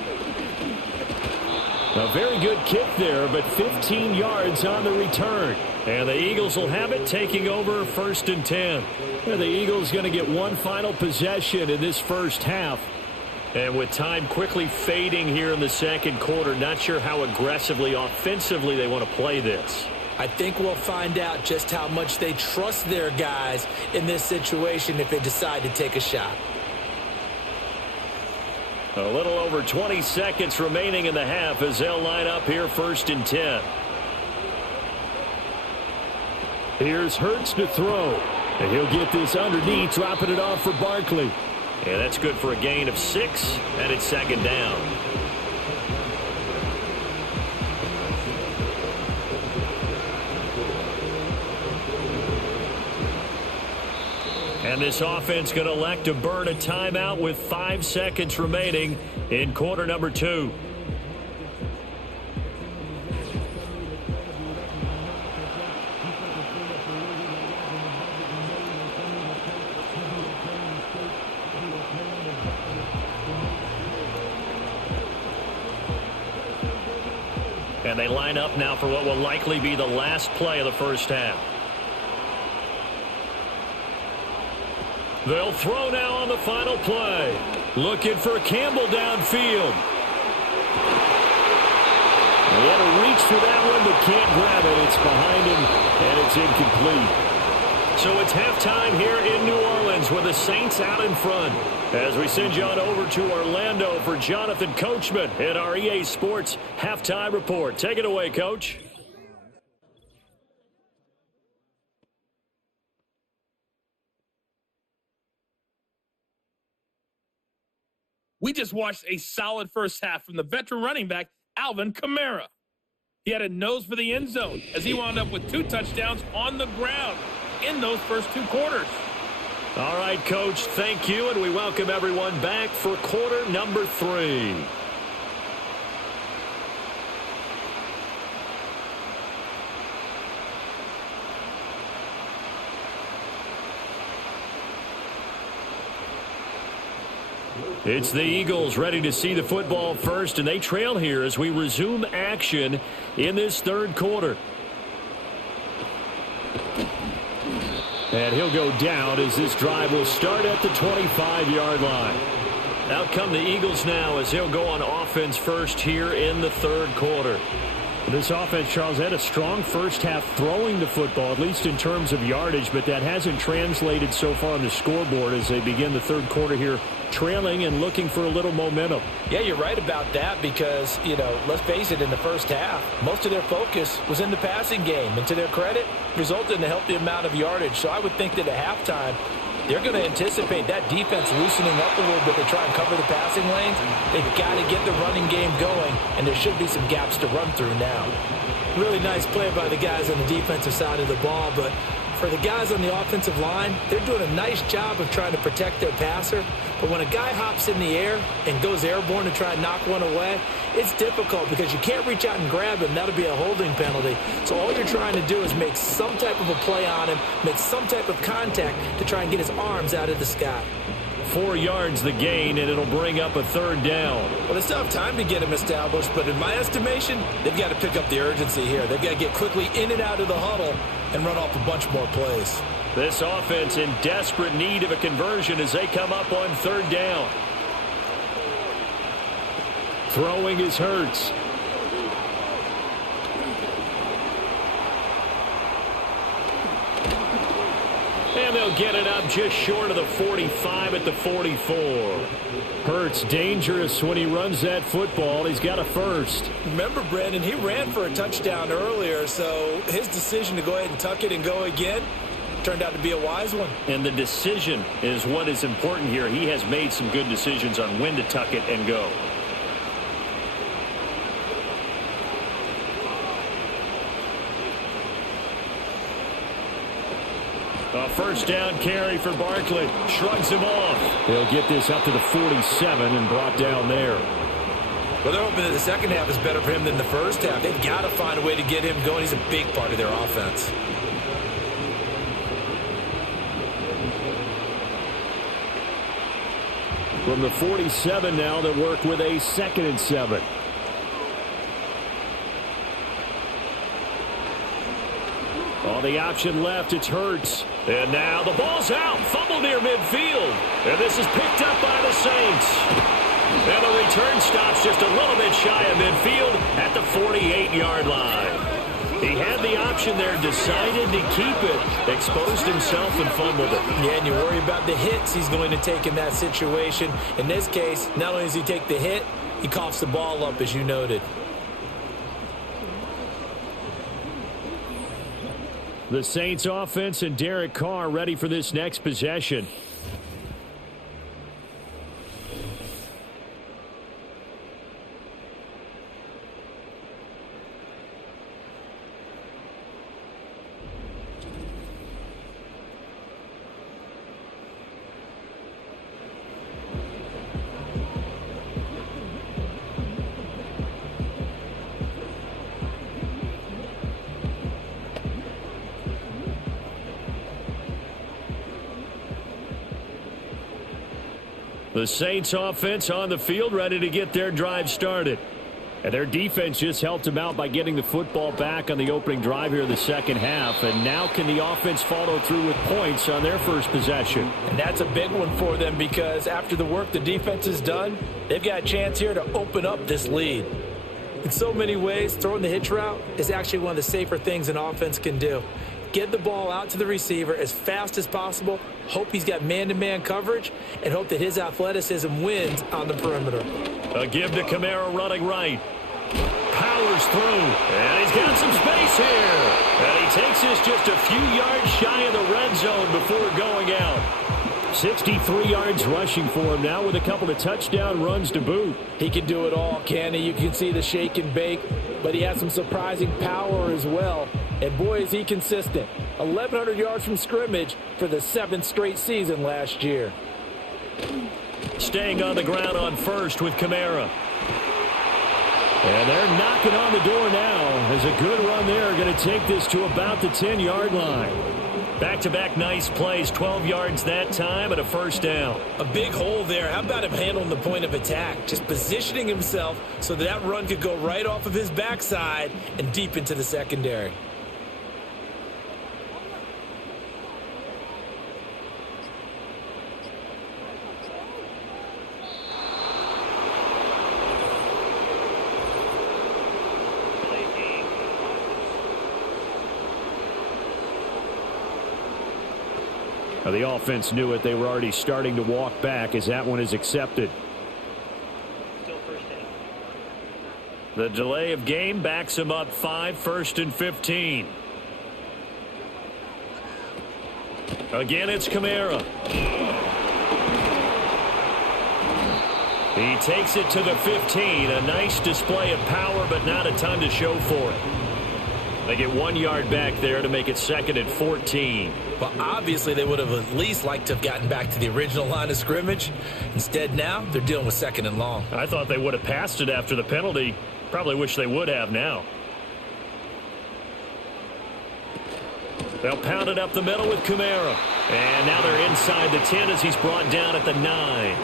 very good kick there, but 15 yards on the return. And the Eagles will have it, taking over 1st and 10. And the Eagles going to get one final possession in this first half. And with time quickly fading here in the second quarter, not sure how aggressively, offensively they want to play this. I think we'll find out just how much they trust their guys in this situation if they decide to take a shot. A little over 20 seconds remaining in the half as they'll line up here 1st and 10. Here's Hurts to throw. And he'll get this underneath, dropping it off for Barkley. And that's good for a gain of 6, and it's 2nd down. And this offense going to elect to burn a timeout with 5 seconds remaining in quarter number 2. And they line up now for what will likely be the last play of the first half. They'll throw now on the final play. Looking for Campbell downfield. He had to reach for that one, but can't grab it. It's behind him, and it's incomplete. So it's halftime here in New Orleans with the Saints out in front. As we send you on over to Orlando for Jonathan Coachman in our EA Sports Halftime Report. Take it away, Coach. We just watched a solid first half from the veteran running back, Alvin Kamara. He had a nose for the end zone as he wound up with 2 touchdowns on the ground in those first 2 quarters. All right, Coach, thank you, and we welcome everyone back for quarter number 3. It's the Eagles ready to see the football first, and they trail here as we resume action in this third quarter. And he'll go down as this drive will start at the 25-yard line. Out come the Eagles now as they'll go on offense first here in the third quarter. This offense, Charles, had a strong first half throwing the football, at least in terms of yardage, but that hasn't translated so far on the scoreboard as they begin the third quarter here, trailing and looking for a little momentum. Yeah, you're right about that because, let's face it, in the first half, most of their focus was in the passing game. And to their credit, resulted in a healthy amount of yardage. So I would think that at halftime, they're going to anticipate that defense loosening up a little bit to try and cover the passing lanes. They've got to get the running game going, and there should be some gaps to run through now. Really nice play by the guys on the defensive side of the ball, but For the guys on the offensive line, they're doing a nice job of trying to protect their passer. But when a guy hops in the air and goes airborne to try and knock one away, it's difficult because you can't reach out and grab him. That'll be a holding penalty. So all you're trying to do is make some type of a play on him, make some type of contact to try and get his arms out of the sky. 4 yards the gain, and it'll bring up a 3rd down. Well, they still have time to get him established, but in my estimation, they've got to pick up the urgency here. They've got to get quickly in and out of the huddle and run off a bunch more plays. This offense in desperate need of a conversion as they come up on 3rd down. Throwing is Hurts. And they'll get it up just short of the 45 at the 44. Hurts dangerous when he runs that football. He's got a first. Remember, Brandon, he ran for a touchdown earlier, so his decision to go ahead and tuck it and go again turned out to be a wise one. And the decision is what is important here. He has made some good decisions on when to tuck it and go. A first down carry for Barkley. Shrugs him off. He'll get this up to the 47 and brought down there. Well, they're hoping that the second half is better for him than the first half. They've got to find a way to get him going. He's a big part of their offense. From the 47 now, they work with a 2nd and 7. On the option left, it's Hurts. And now the ball's out. Fumble near midfield. And this is picked up by the Saints. And the return stops just a little bit shy of midfield at the 48-yard line. He had the option there, decided to keep it, exposed himself and fumbled it. Yeah, and you worry about the hits he's going to take in that situation. In this case, not only does he take the hit, he coughs the ball up, as you noted. The Saints offense and Derek Carr ready for this next possession. The Saints offense on the field ready to get their drive started. And their defense just helped them out by getting the football back on the opening drive here in the second half. And now can the offense follow through with points on their first possession? And that's a big one for them because after the work the defense has done, they've got a chance here to open up this lead. In so many ways, throwing the hitch route is actually one of the safer things an offense can do. Get the ball out to the receiver as fast as possible, hope he's got man-to-man coverage, and hope that his athleticism wins on the perimeter. A give to Kamara running right. Powers through, and he's got some space here. And he takes this just a few yards shy of the red zone before going out. 63 yards rushing for him now with a couple of touchdown runs to boot. He can do it all, can he? You can see the shake and bake, but he has some surprising power as well. And boy, is he consistent. 1,100 yards from scrimmage for the 7th straight season last year. Staying on the ground on first with Kamara. And they're knocking on the door now. There's a good run there. Going to take this to about the 10-yard line. Back-to-back nice plays, 12 yards that time and a first down. A big hole there. How about him handling the point of attack? Just positioning himself so that run could go right off of his backside and deep into the secondary. The offense knew it. They were already starting to walk back as that one is accepted. Still first down. The delay of game backs him up 5, 1st and 15. Again, it's Kamara. He takes it to the 15. A nice display of power, but not a ton to show for it. They get 1 yard back there to make it 2nd and 14. Well, obviously, they would have at least liked to have gotten back to the original line of scrimmage. Instead, now they're dealing with 2nd and long. I thought they would have passed it after the penalty. Probably wish they would have now. They'll pound it up the middle with Kamara. And now they're inside the 10 as he's brought down at the 9.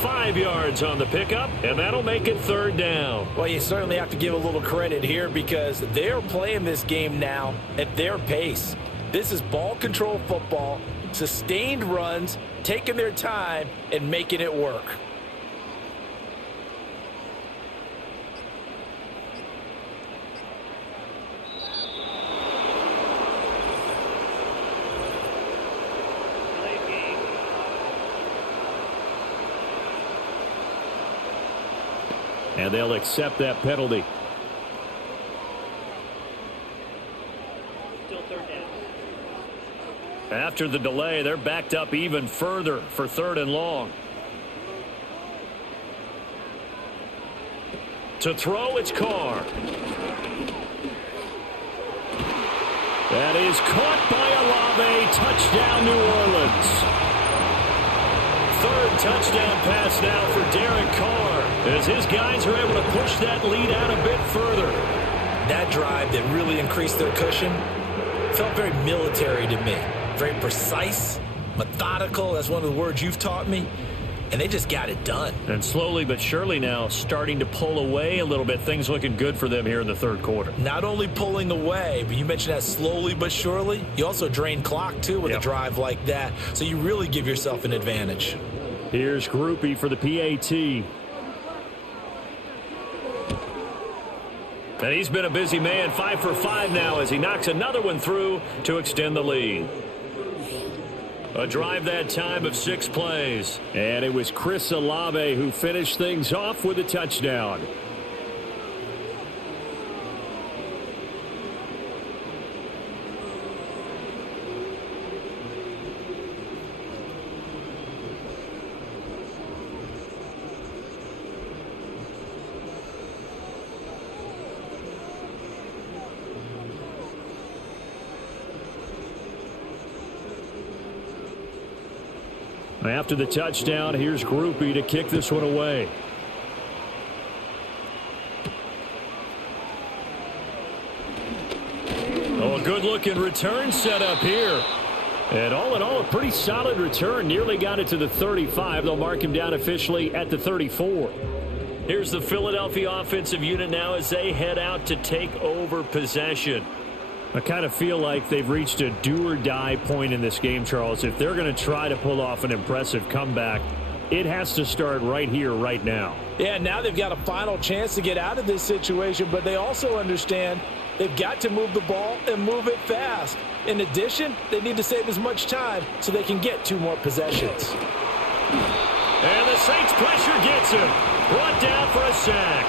5 yards on the pickup, and that'll make it 3rd down. Well, you certainly have to give a little credit here because they're playing this game now at their pace. This is ball control football, sustained runs, taking their time, and making it work. And they'll accept that penalty. Still 3rd down. After the delay, they're backed up even further for 3rd and long. To throw, it's Carr. That is caught by Olave. Touchdown, New Orleans. 3rd touchdown pass now for Derek Carr as his guys are able to push that lead out a bit further. That drive that really increased their cushion felt very military to me. Very precise, methodical. That's one of the words you've taught me. And they just got it done. And slowly but surely now starting to pull away a little bit. Things looking good for them here in the 3rd quarter. Not only pulling away, but you mentioned that slowly but surely. You also drain clock, too, with a drive like that. So you really give yourself an advantage. Here's Groupie for the PAT. And he's been a busy man, 5 for 5 now as he knocks another one through to extend the lead. A drive that time of 6 plays. And it was Chris Olave who finished things off with a touchdown. After the touchdown, here's Groupie to kick this one away. Oh, a good-looking return set up here. And all in all, a pretty solid return. Nearly got it to the 35. They'll mark him down officially at the 34. Here's the Philadelphia offensive unit now as they head out to take over possession. I kind of feel like they've reached a do-or-die point in this game, Charles. If they're going to try to pull off an impressive comeback, it has to start right here, right now. Yeah, now they've got a final chance to get out of this situation, but they also understand they've got to move the ball and move it fast. In addition, they need to save as much time so they can get 2 more possessions. And the Saints pressure gets him. Brought down for a sack.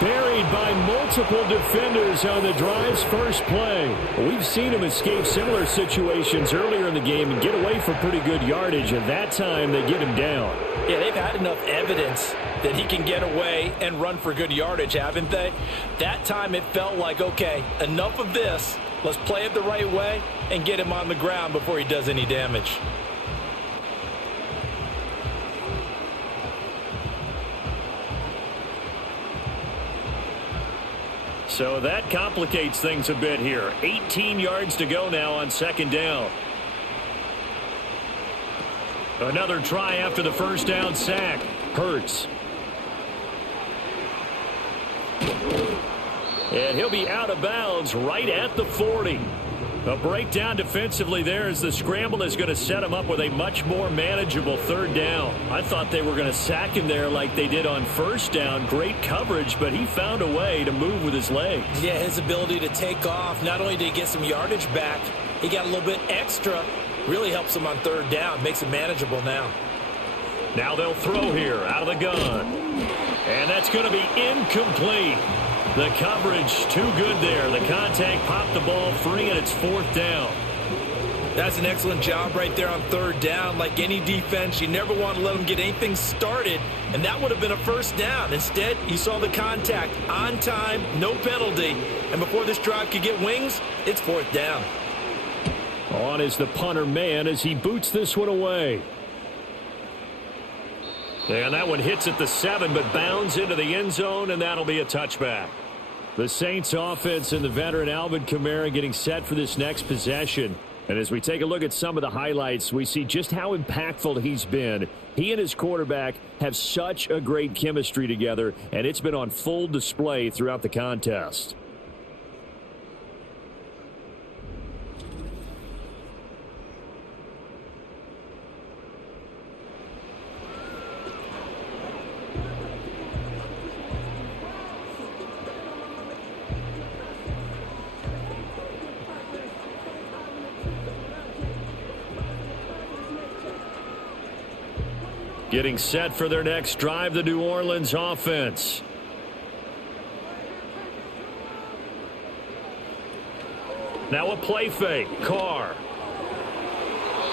Buried by multiple defenders on the drive's first play. We've seen him escape similar situations earlier in the game and get away for pretty good yardage, and that time they get him down. Yeah, they've had enough evidence that he can get away and run for good yardage, haven't they? That time it felt like, okay, enough of this. Let's play it the right way and get him on the ground before he does any damage. So that complicates things a bit here. 18 yards to go now on 2nd down. Another try after the first down sack. Hurts. And he'll be out of bounds right at the 40. A breakdown defensively there as the scramble is going to set him up with a much more manageable 3rd down. I thought they were going to sack him there like they did on 1st down. Great coverage, but he found a way to move with his legs. Yeah, his ability to take off, not only did he get some yardage back, he got a little bit extra. Really helps him on 3rd down, makes it manageable now. Now they'll throw here out of the gun. And that's going to be incomplete. The coverage too good there. The contact popped the ball free, and it's 4th down. That's an excellent job right there on third down. Like any defense, you never want to let them get anything started, and that would have been a first down. Instead, you saw the contact on time, no penalty, and before this drive could get wings, it's fourth down. On is the punter man as he boots this one away. And that one hits at the 7, but bounds into the end zone, and that'll be a touchback. The Saints offense and the veteran Alvin Kamara getting set for this next possession. And as we take a look at some of the highlights, we see just how impactful he's been. He and his quarterback have such a great chemistry together, and it's been on full display throughout the contest. Getting set for their next drive, the New Orleans offense. Now a play fake. Carr.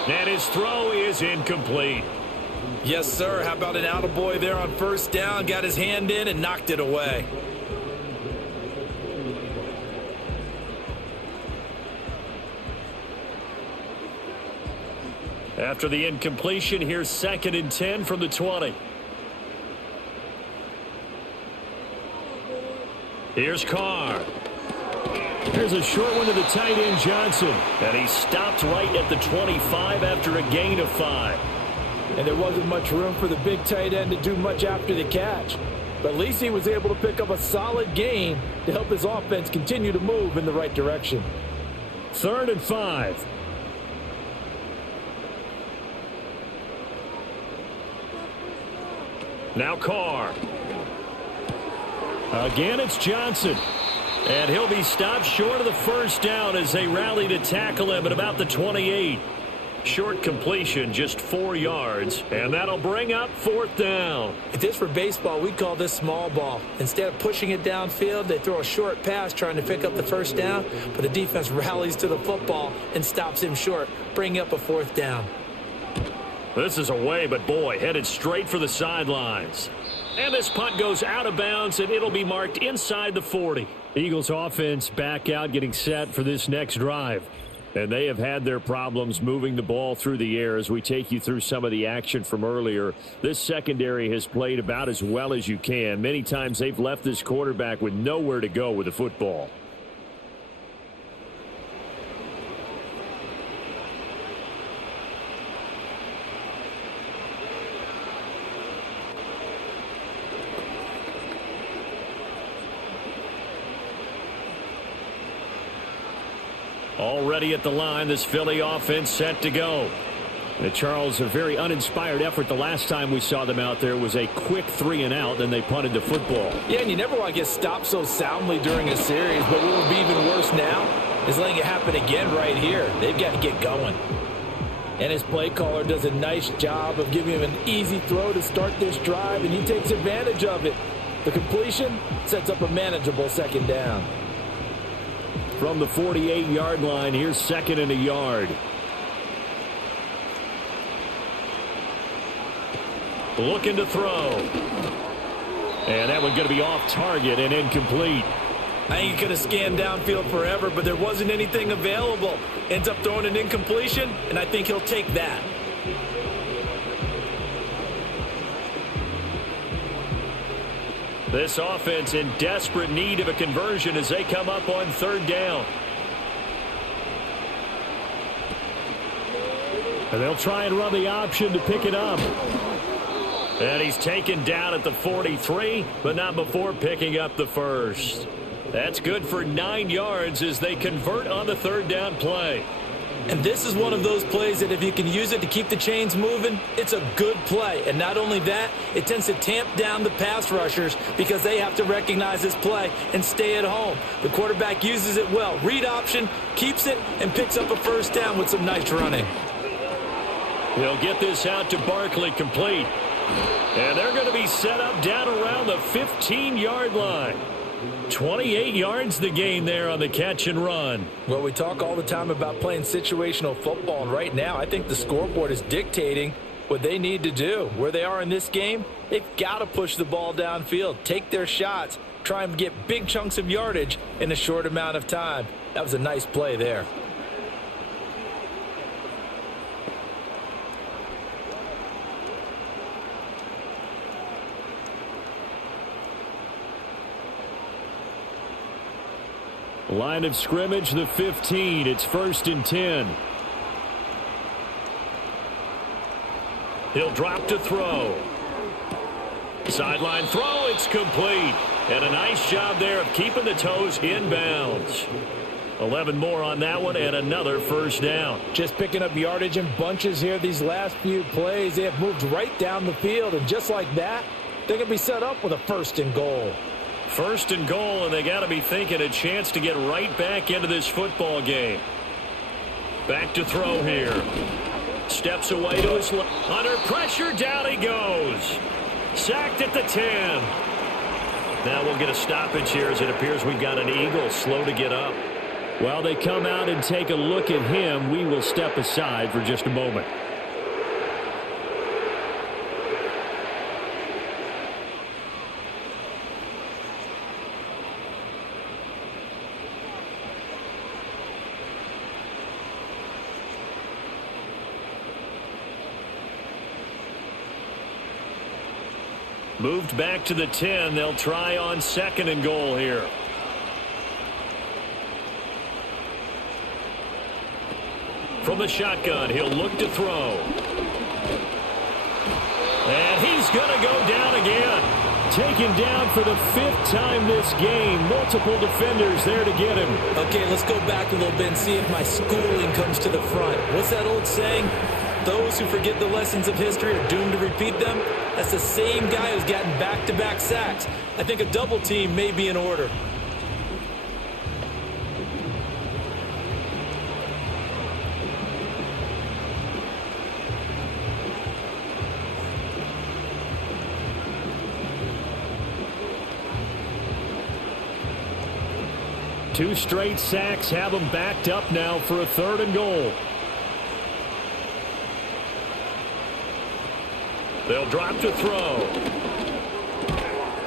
And his throw is incomplete. Yes, sir. How about an attaboy there on first down? Got his hand in and knocked it away. After the incompletion, here's 2nd and 10 from the 20. Here's Carr. Here's a short one to the tight end, Johnson. And he stopped right at the 25 after a gain of 5. And there wasn't much room for the big tight end to do much after the catch. But at least he was able to pick up a solid gain to help his offense continue to move in the right direction. 3rd and 5. Now Carr. Again, it's Johnson. And he'll be stopped short of the first down as they rally to tackle him at about the 28. Short completion, just 4 yards. And that'll bring up 4th down. If this were baseball, we'd call this small ball. Instead of pushing it downfield, they throw a short pass trying to pick up the first down. But the defense rallies to the football and stops him short, bringing up a 4th down. This is away, but boy, headed straight for the sidelines. And this punt goes out of bounds, and it'll be marked inside the 40. Eagles offense back out, getting set for this next drive. And they have had their problems moving the ball through the air as we take you through some of the action from earlier. This secondary has played about as well as you can. Many times they've left this quarterback with nowhere to go with the football. Already at the line, this Philly offense set to go. And Charles, a very uninspired effort. The last time we saw them out there was a quick 3 and out, and they punted the football. Yeah, and you never want to get stopped so soundly during a series, but what would be even worse now is letting it happen again right here. They've got to get going. And his play caller does a nice job of giving him an easy throw to start this drive, and he takes advantage of it. The completion sets up a manageable 2nd down. From the 48-yard line, here's 2nd and a yard. Looking to throw. And that one's going to be off target and incomplete. I think he could have scanned downfield forever, but there wasn't anything available. Ends up throwing an incompletion, and I think he'll take that. This offense in desperate need of a conversion as they come up on 3rd down. And they'll try and run the option to pick it up. And he's taken down at the 43, but not before picking up the first. That's good for 9 yards as they convert on the 3rd down play. And this is one of those plays that if you can use it to keep the chains moving, it's a good play. And not only that, it tends to tamp down the pass rushers because they have to recognize this play and stay at home. The quarterback uses it well. Read option, keeps it, and picks up a first down with some nice running. He'll get this out to Barkley, complete. And they're going to be set up down around the 15-yard line. 28 yards the gain there on the catch and run. Well, we talk all the time about playing situational football, and right now I think the scoreboard is dictating what they need to do. Where they are in this game, they've got to push the ball downfield, take their shots, try and get big chunks of yardage in a short amount of time. That was a nice play there. Line of scrimmage, the 15. It's 1st and 10. He'll drop to throw. Sideline throw, it's complete. And a nice job there of keeping the toes inbounds. 11 more on that one and another first down. Just picking up yardage in bunches here these last few plays. They have moved right down the field, and just like that, they're going to be set up with a 1st and goal. 1st and goal, and they got to be thinking a chance to get right back into this football game. Back to throw here. Steps away to his left. Under pressure, down he goes. Sacked at the 10. Now we'll get a stoppage here as it appears we've got an Eagle slow to get up. While they come out and take a look at him, we will step aside for just a moment. Moved back to the 10. They'll try on 2nd and goal here. From the shotgun, he'll look to throw. And he's going to go down again. Taken down for the 5th time this game. Multiple defenders there to get him. Okay, let's go back a little bit and see if my schooling comes to the front. What's that old saying? Those who forget the lessons of history are doomed to repeat them. That's the same guy who's gotten back-to-back sacks. I think a double team may be in order. Two straight sacks have them backed up now for a 3rd and goal. They'll drop to throw.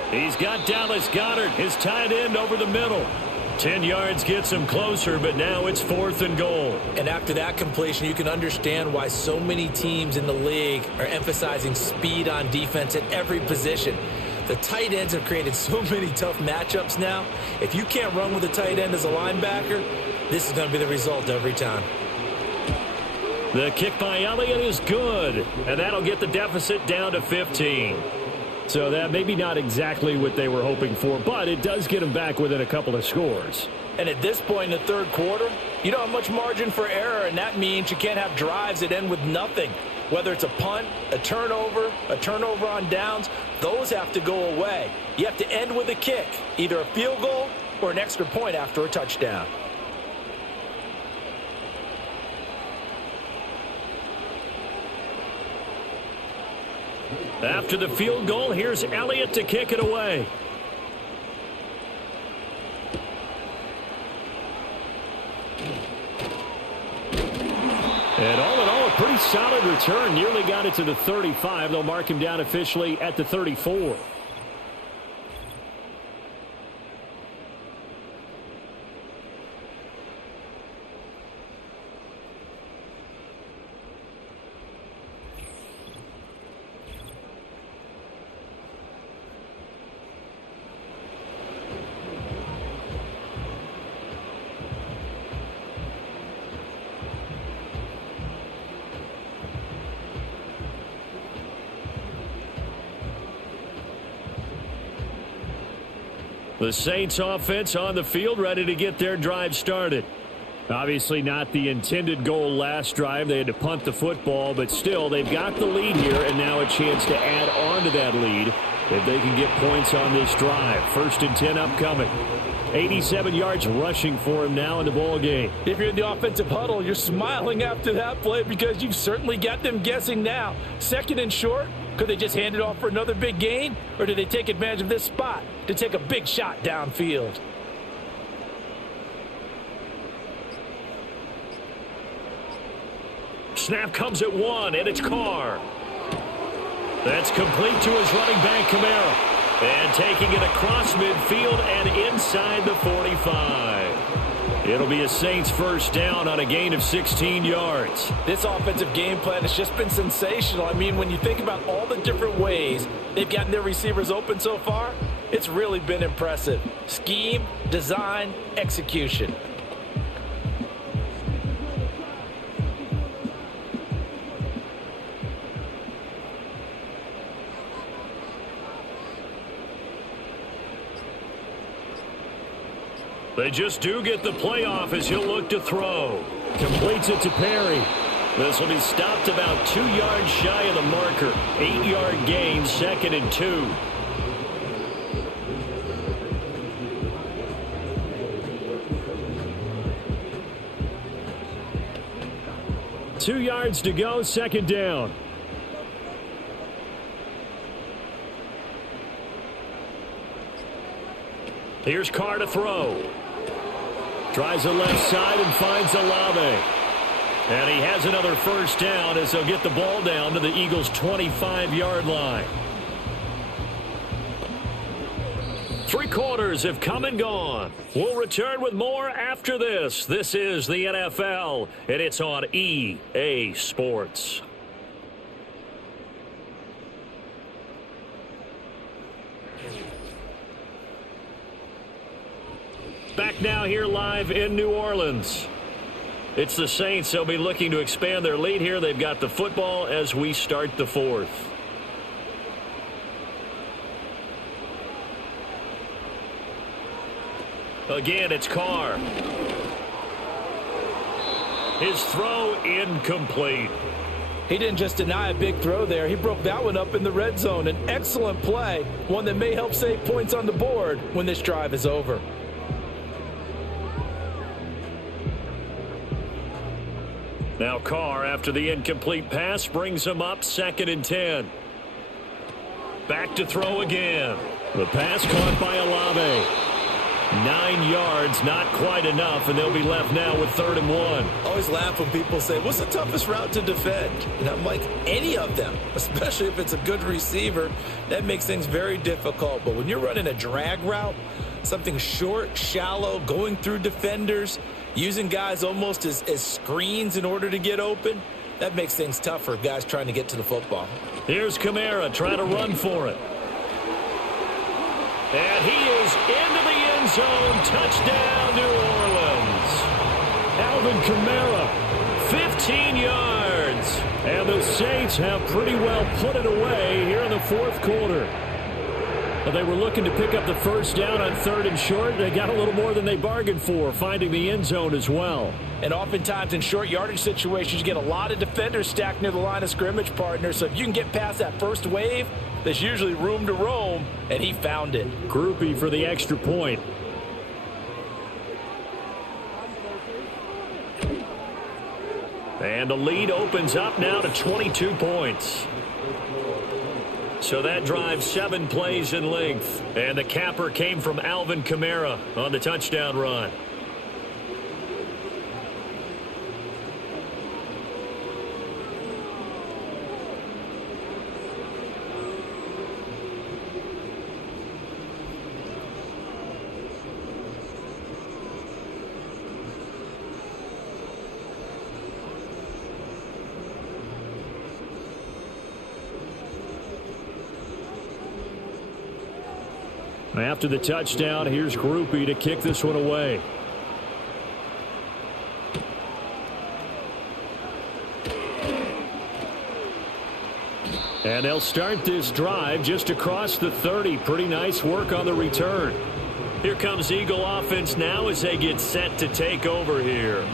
He's got Dallas Goedert, his tight end, over the middle. 10 yards gets him closer, but now it's 4th and goal. And after that completion, you can understand why so many teams in the league are emphasizing speed on defense at every position. The tight ends have created so many tough matchups now. If you can't run with a tight end as a linebacker, this is going to be the result every time. The kick by Elliott is good, and that'll get the deficit down to 15. So that maybe not exactly what they were hoping for, but it does get them back within a couple of scores. And at this point in the 3rd quarter, you don't have much margin for error, and that means you can't have drives that end with nothing. Whether it's a punt, a turnover on downs, those have to go away. You have to end with a kick, either a field goal or an extra point after a touchdown. After the field goal, here's Elliott to kick it away. And all in all, a pretty solid return. Nearly got it to the 35. They'll mark him down officially at the 34. The Saints offense on the field, ready to get their drive started. Obviously not the intended goal last drive. They had to punt the football, but still they've got the lead here, and now a chance to add on to that lead if they can get points on this drive. 1st and 10 upcoming. 87 yards rushing for him now in the ball game. If you're in the offensive huddle, you're smiling after that play because you've certainly got them guessing now. 2nd and short, Could they just hand it off for another big gain? Or do they take advantage of this spot to take a big shot downfield? Snap comes at 1, and it's Carr. That's complete to his running back, Kamara. And taking it across midfield and inside the 45. It'll be a Saints first down on a gain of 16 yards. This offensive game plan has just been sensational. I mean, when you think about all the different ways they've gotten their receivers open so far, it's really been impressive. Scheme, design, execution. They just do get the playoff as he'll look to throw. Completes it to Perry. This will be stopped about 2 yards shy of the marker. 8-yard gain, 2nd and 2. Two yards to go, 2nd down. Here's Carr to throw. Tries the left side and finds Olave. And he has another first down as they'll get the ball down to the Eagles' 25-yard line. 3 quarters have come and gone. We'll return with more after this. This is the NFL, and it's on EA Sports. Back now here live in New Orleans. It's the Saints. They'll be looking to expand their lead here. They've got the football as we start the 4th. Again, it's Carr. His throw incomplete. He didn't just deny a big throw there. He broke that one up in the red zone. An excellent play, one that may help save points on the board when this drive is over. Now Carr, after the incomplete pass, brings him up 2nd and 10. Back to throw again. The pass caught by Olave. 9 yards, not quite enough, and they'll be left now with 3rd and 1. I always laugh when people say, what's the toughest route to defend? And I'm like, any of them, especially if it's a good receiver, that makes things very difficult. But when you're running a drag route, something short, shallow, going through defenders, using guys almost as screens in order to get open, that makes things tough for guys trying to get to the football. Here's Kamara trying to run for it. And he is into the end zone. Touchdown, New Orleans. Alvin Kamara, 15 yards. And the Saints have pretty well put it away here in the 4th quarter. They were looking to pick up the first down on 3rd and short. They got a little more than they bargained for, finding the end zone as well. And oftentimes in short yardage situations, you get a lot of defenders stacked near the line of scrimmage, partner. So if you can get past that first wave, there's usually room to roam, and he found it. Groupie for the extra point. And the lead opens up now to 22 points. So that drive 7 plays in length. And the capper came from Alvin Kamara on the touchdown run. After the touchdown, here's Groupie to kick this one away. And they'll start this drive just across the 30. Pretty nice work on the return. Here comes Eagle offense now as they get set to take over here.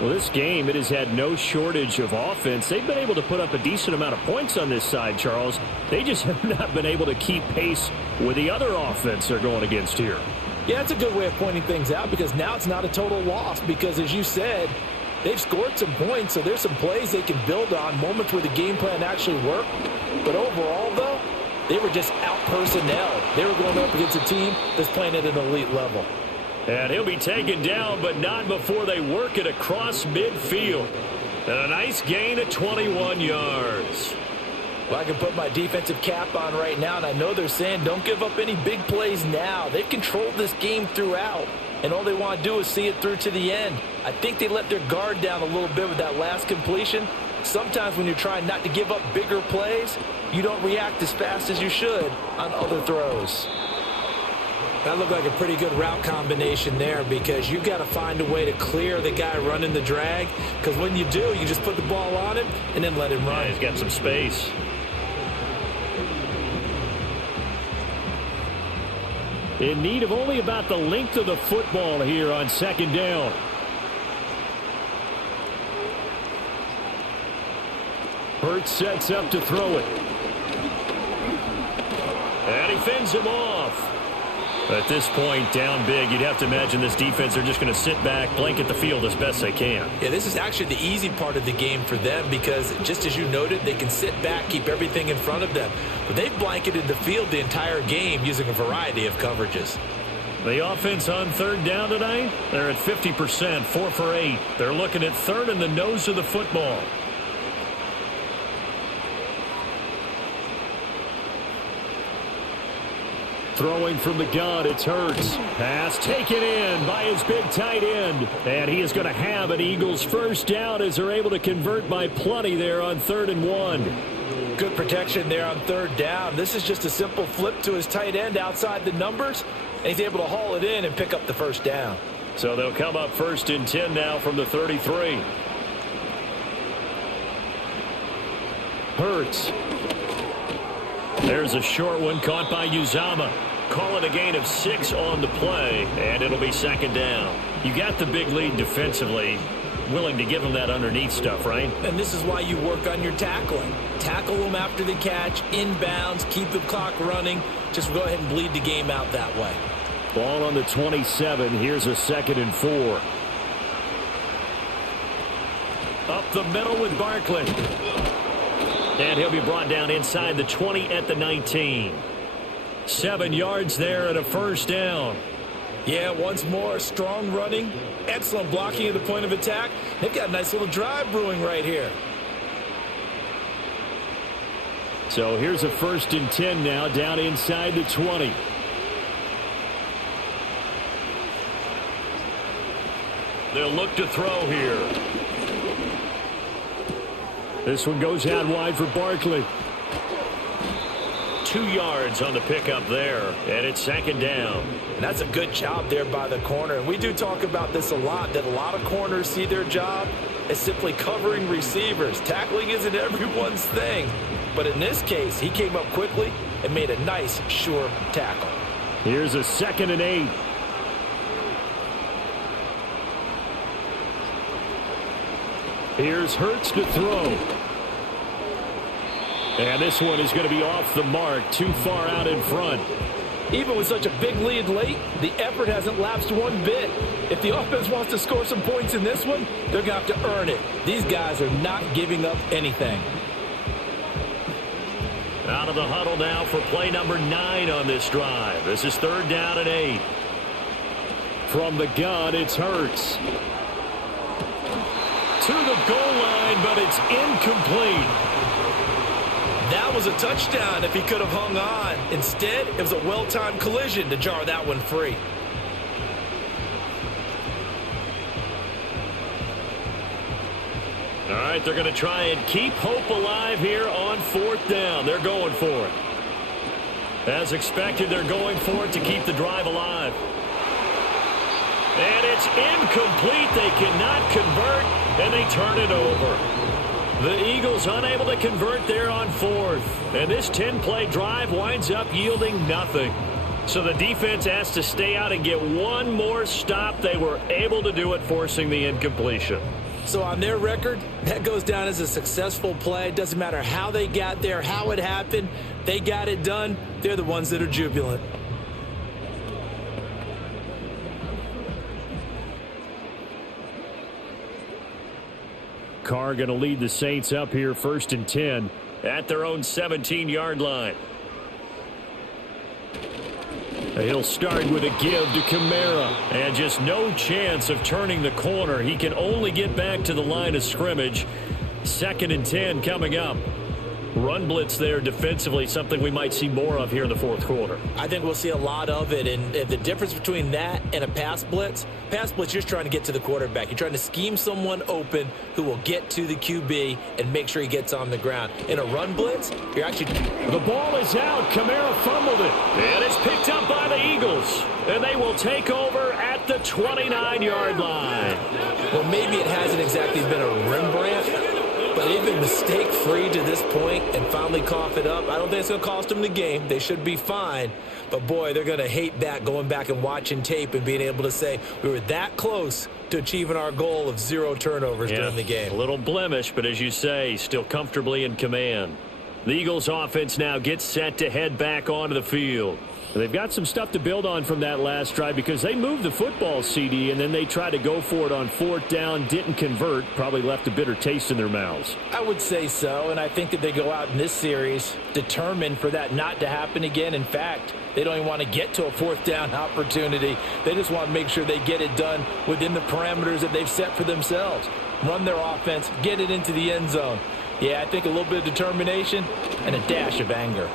Well, this game, it has had no shortage of offense. They've been able to put up a decent amount of points on this side, Charles. They just have not been able to keep pace with the other offense they're going against here. Yeah, that's a good way of pointing things out because now it's not a total loss because, as you said, They've scored some points, so there's some plays they can build on, moments where the game plan actually worked. But overall, though, they were just out-personnel. They were going up against a team that's playing at an elite level. And he'll be taken down, but not before they work it across midfield. And a nice gain of 21 yards. Well, I can put my defensive cap on right now, and I know they're saying don't give up any big plays now. They've controlled this game throughout, and all they want to do is see it through to the end. I think they let their guard down a little bit with that last completion. Sometimes when you're trying not to give up bigger plays, you don't react as fast as you should on other throws. That looked like a pretty good route combination there because you've got to find a way to clear the guy running the drag, because when you do, you just put the ball on him and then let him run. Yeah, he's got some space. In need of only about the length of the football here on second down. Hurts sets up to throw it. And he fends him off. At this point, down big, you'd have to imagine this defense are just going to sit back, blanket the field as best they can. Yeah, this is actually the easy part of the game for them because, just as you noted, they can sit back, keep everything in front of them. But they've blanketed the field the entire game using a variety of coverages. The offense on third down tonight, they're at 50%, 4 for 8. They're looking at third in the nose of the football. Throwing from the gun, it's Hurts. Pass taken in by his big tight end. And he is going to have an Eagles first down as they're able to convert by plenty there on 3rd and 1. Good protection there on third down. This is just a simple flip to his tight end outside the numbers, and he's able to haul it in and pick up the first down. So they'll come up 1st and 10 now from the 33. Hurts. There's a short one caught by Uzama. Call it a gain of 6 on the play, and it'll be 2nd down. You got the big lead defensively. Willing to give them that underneath stuff, right? And this is why you work on your tackling. Tackle them after the catch, inbounds, keep the clock running. Just go ahead and bleed the game out that way. Ball on the 27. Here's a 2nd and 4. Up the middle with Barkley. And he'll be brought down inside the 20 at the 19. 7 yards there and a first down. Yeah, once more, strong running, excellent blocking at the point of attack. They've got a nice little drive brewing right here. So here's a 1st and 10 now down inside the 20. They'll look to throw here. This one goes out wide for Barkley. 2 yards on the pickup there, and it's 2nd down. And that's a good job there by the corner. And we do talk about this a lot, that a lot of corners see their job as simply covering receivers. Tackling isn't everyone's thing. But in this case, he came up quickly and made a nice, sure tackle. Here's a 2nd and 8. Here's Hurts to throw. And this one is going to be off the mark, too far out in front. Even with such a big lead late, the effort hasn't lapsed one bit. If the offense wants to score some points in this one, they're going to have to earn it. These guys are not giving up anything. Out of the huddle now for play number 9 on this drive. This is 3rd down and 8. From the gun, it's Hurts. To the goal line, but it's incomplete. That was a touchdown if he could have hung on. Instead, it was a well-timed collision to jar that one free. All right, they're going to try and keep hope alive here on 4th down. They're going for it. As expected, they're going for it to keep the drive alive. And it's incomplete. They cannot convert, and they turn it over. The Eagles unable to convert there on 4th. And this 10-play drive winds up yielding nothing. So the defense has to stay out and get one more stop. They were able to do it, forcing the incompletion. So on their record, that goes down as a successful play. It doesn't matter how they got there, how it happened. They got it done. They're the ones that are jubilant. Carr going to lead the Saints up here 1st and 10 at their own 17-yard line. He'll start with a give to Kamara. And just no chance of turning the corner. He can only get back to the line of scrimmage. 2nd and 10 coming up. Run blitz there defensively, something we might see more of here in the 4th quarter. I think we'll see a lot of it, and the difference between that and a pass blitz, you're just trying to get to the quarterback. You're trying to scheme someone open who will get to the QB and make sure he gets on the ground. In a run blitz, you're actually... The ball is out. Kamara fumbled it. And it's picked up by the Eagles. And they will take over at the 29-yard line. Well, maybe it hasn't exactly been a Rembrandt, but they've been mistake-free to this point and finally cough it up. I don't think it's going to cost them the game. They should be fine. But, boy, they're going to hate that, going back and watching tape and being able to say we were that close to achieving our goal of 0 turnovers during the game. A little blemish, but as you say, still comfortably in command. The Eagles offense now gets set to head back onto the field. They've got some stuff to build on from that last drive because they moved the football, CD, and then they tried to go for it on 4th down, didn't convert, probably left a bitter taste in their mouths. I would say so, and I think that they go out in this series determined for that not to happen again. In fact, they don't even want to get to a 4th down opportunity. They just want to make sure they get it done within the parameters that they've set for themselves. Run their offense, get it into the end zone. Yeah, I think a little bit of determination and a dash of anger.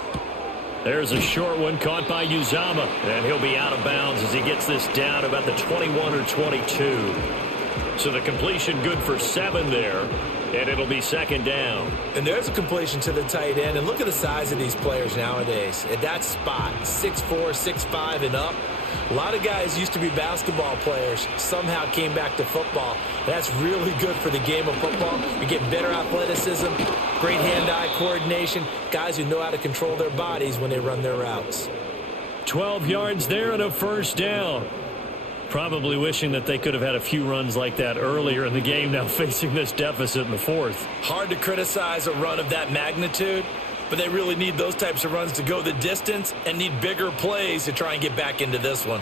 There's a short one caught by Uzama, and he'll be out of bounds as he gets this down about the 21 or 22. So the completion good for 7 there, and it'll be 2nd down. And there's a completion to the tight end, and look at the size of these players nowadays. At that spot, 6'4", 6'5", and up. A lot of guys used to be basketball players, somehow came back to football. That's really good for the game of football. You're getting better athleticism, great hand-eye coordination, guys who know how to control their bodies when they run their routes. 12 yards there and a 1st down. Probably wishing that they could have had a few runs like that earlier in the game, now facing this deficit in the 4th. Hard to criticize a run of that magnitude, but they really need those types of runs to go the distance and need bigger plays to try and get back into this one.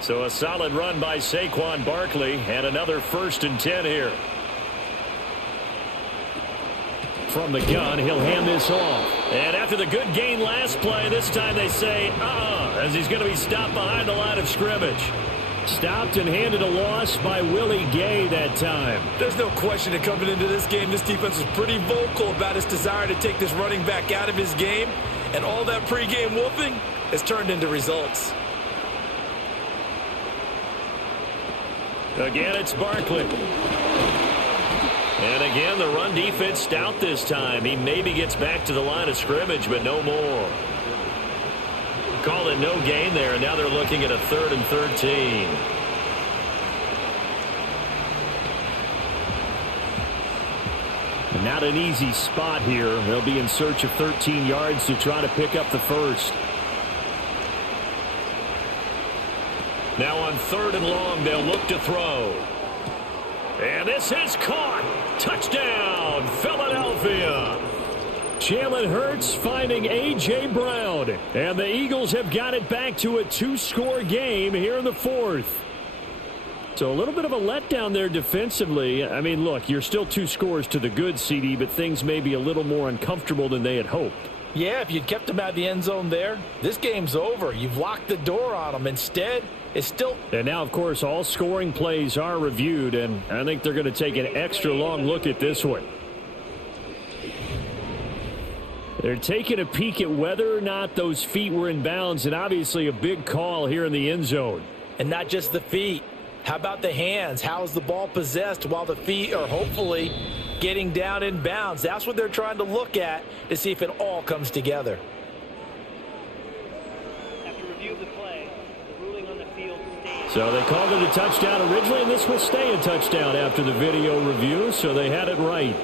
So a solid run by Saquon Barkley and another 1st and 10 here. From the gun, he'll hand this off. And after the good gain last play, this time they say, as he's going to be stopped behind the line of scrimmage. Stopped and handed a loss by Willie Gay that time. There's no question that coming into this game, this defense was pretty vocal about its desire to take this running back out of his game. And all that pregame whooping has turned into results. Again, it's Barkley. And again, the run defense stout this time. He maybe gets back to the line of scrimmage, but no more. Call it no gain there, and now they're looking at a 3rd and 13. And not an easy spot here. They'll be in search of 13 yards to try to pick up the 1st. Now on 3rd and long, they'll look to throw. And this is caught. Touchdown, Philadelphia. Jalen Hurts finding A.J. Brown. And the Eagles have got it back to a 2-score game here in the 4th. So a little bit of a letdown there defensively. I mean, look, you're still 2 scores to the good, CD, but things may be a little more uncomfortable than they had hoped. Yeah, if you'd kept them out of the end zone there, this game's over. You've locked the door on them. Instead, it's still... And now, of course, all scoring plays are reviewed, and I think they're going to take an extra long look at this one. They're taking a peek at whether or not those feet were in bounds, and obviously a big call here in the end zone. And not just the feet. How about the hands? How is the ball possessed while the feet are hopefully getting down in bounds? That's what they're trying to look at to see if it all comes together. After review of the play, the ruling on the field stays. So they called it a touchdown originally, and this will stay a touchdown after the video review, so they had it right.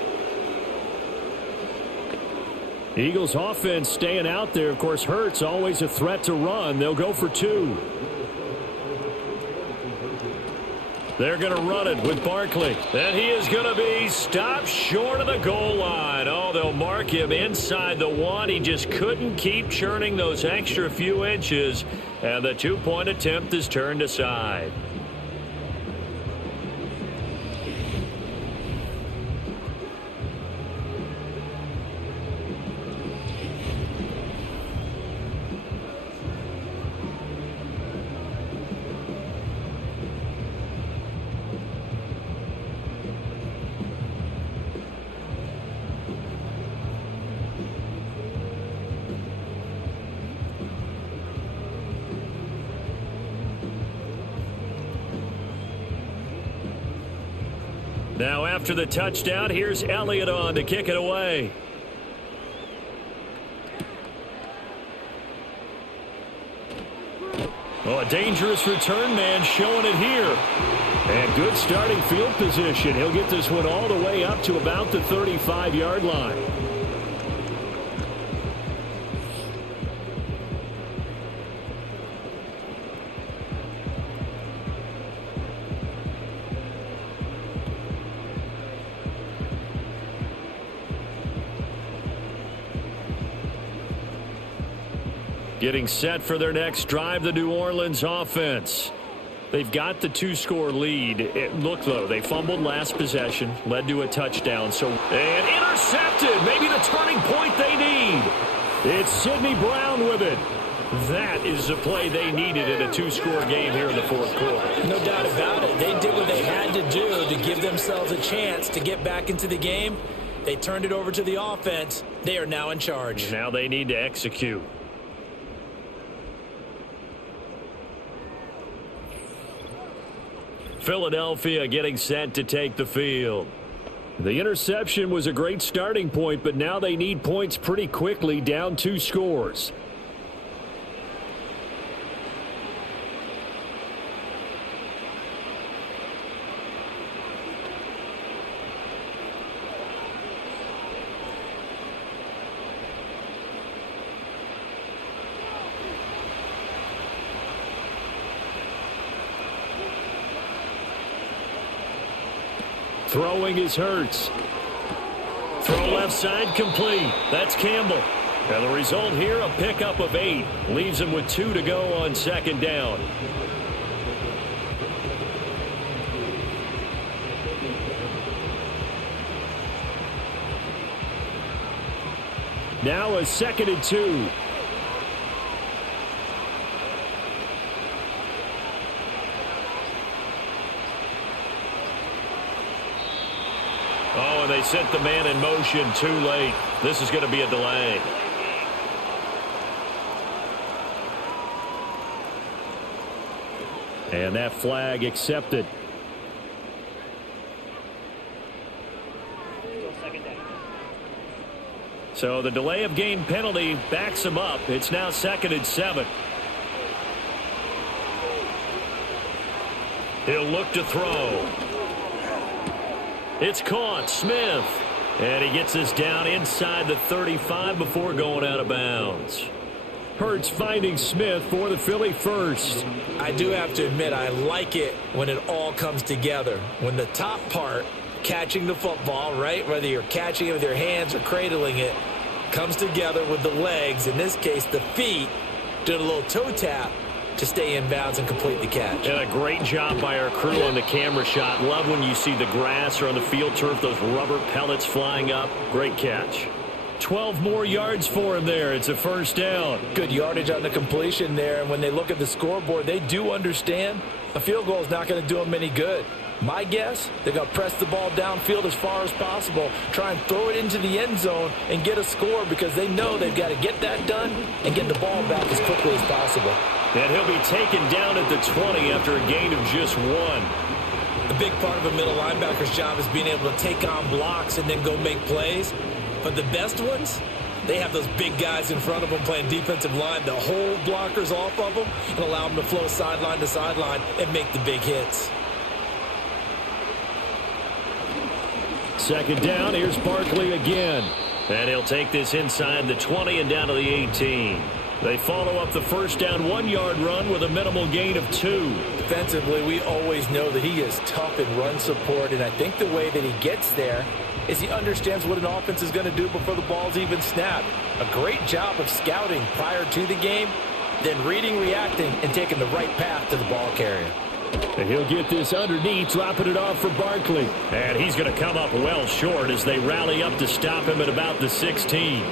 Eagles offense staying out there. Of course, Hurts always a threat to run. They'll go for 2. They're going to run it with Barkley. And he is going to be stopped short of the goal line. Oh, they'll mark him inside the 1. He just couldn't keep churning those extra few inches. And the 2-point attempt is turned aside. Now after the touchdown, here's Elliott on to kick it away. Oh, a dangerous return man showing it here. And good starting field position. He'll get this one all the way up to about the 35-yard line. Getting set for their next drive, the New Orleans offense. They've got the 2-score lead. Look, though, they fumbled last possession, led to a touchdown. And intercepted. Maybe the turning point they need. It's Sidney Brown with it. That is the play they needed in a 2-score game here in the fourth quarter. No doubt about it. They did what they had to do to give themselves a chance to get back into the game. They turned it over to the offense. They are now in charge. Now they need to execute. Philadelphia getting set to take the field. The interception was a great starting point, but now they need points pretty quickly, down 2 scores. Throwing is Hurts. Throw left side complete. That's Campbell. And the result here, a pickup of 8. Leaves him with 2 to go on second down. Now a 2nd and 2. Oh, and they sent the man in motion too late. This is going to be a delay. And that flag accepted. So the delay of game penalty backs him up. It's now 2nd and 7. He'll look to throw. It's caught. Smith. And he gets this down inside the 35 before going out of bounds. Hurts finding Smith for the Philly first. I do have to admit, I like it when it all comes together. When the top part, catching the football, right, whether you're catching it with your hands or cradling it, comes together with the legs, in this case the feet, did a little toe tap to stay in bounds and complete the catch. And a great job by our crew on the camera shot. Love when you see the grass or on the field turf, those rubber pellets flying up. Great catch. 12 more yards for him there. It's a first down. Good yardage on the completion there. And when they look at the scoreboard, they do understand a field goal is not going to do them any good. My guess, they're going to press the ball downfield as far as possible, try and throw it into the end zone and get a score because they know they've got to get that done and get the ball back as quickly as possible. And he'll be taken down at the 20 after a gain of just 1. A big part of a middle linebacker's job is being able to take on blocks and then go make plays. But the best ones, they have those big guys in front of them playing defensive line to hold blockers off of them and allow them to flow sideline to sideline and make the big hits. Second down, here's Barkley again. And he'll take this inside the 20 and down to the 18. They follow up the first down 1-yard run with a minimal gain of 2. Defensively, we always know that he is tough in run support, and I think the way that he gets there is he understands what an offense is going to do before the ball's even snapped. A great job of scouting prior to the game, then reading, reacting, and taking the right path to the ball carrier. And he'll get this underneath, dropping it off for Barkley. And he's going to come up well short as they rally up to stop him at about the 16.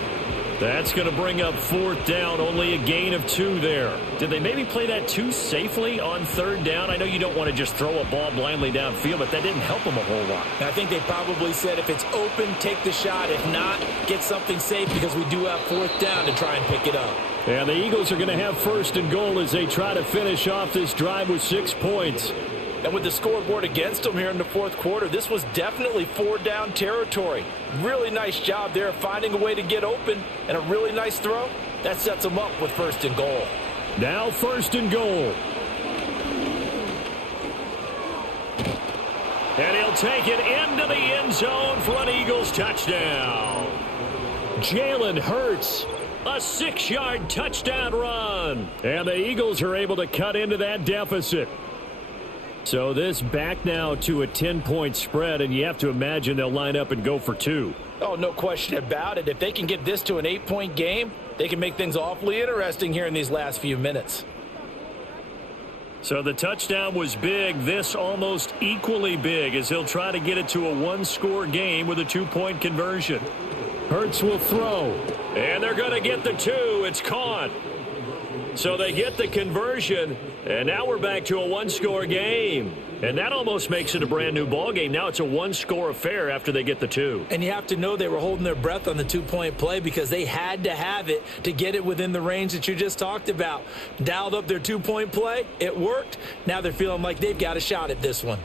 That's going to bring up 4th down, only a gain of 2 there. Did they maybe play that too safely on 3rd down? I know you don't want to just throw a ball blindly downfield, but that didn't help them a whole lot. I think they probably said if it's open, take the shot. If not, get something safe because we do have 4th down to try and pick it up. And the Eagles are going to have 1st and goal as they try to finish off this drive with 6 points. And with the scoreboard against them here in the fourth quarter, this was definitely 4-down territory. Really nice job there finding a way to get open, and a really nice throw. That sets them up with 1st and goal. Now 1st and goal. And he'll take it into the end zone for an Eagles touchdown. Jalen Hurts, a 6-yard touchdown run. And the Eagles are able to cut into that deficit. So this back now to a 10-point spread, and you have to imagine they'll line up and go for 2. Oh, no question about it. If they can get this to an 8-point game, they can make things awfully interesting here in these last few minutes. So the touchdown was big. This almost equally big as he'll try to get it to a 1-score game with a 2-point conversion. Hurts will throw. And they're going to get the 2. It's caught. So they get the conversion, and now we're back to a 1-score game. And that almost makes it a brand-new ball game. Now it's a 1-score affair after they get the 2. And you have to know they were holding their breath on the 2-point play because they had to have it to get it within the range that you just talked about. Dialed up their 2-point play. It worked. Now they're feeling like they've got a shot at this one.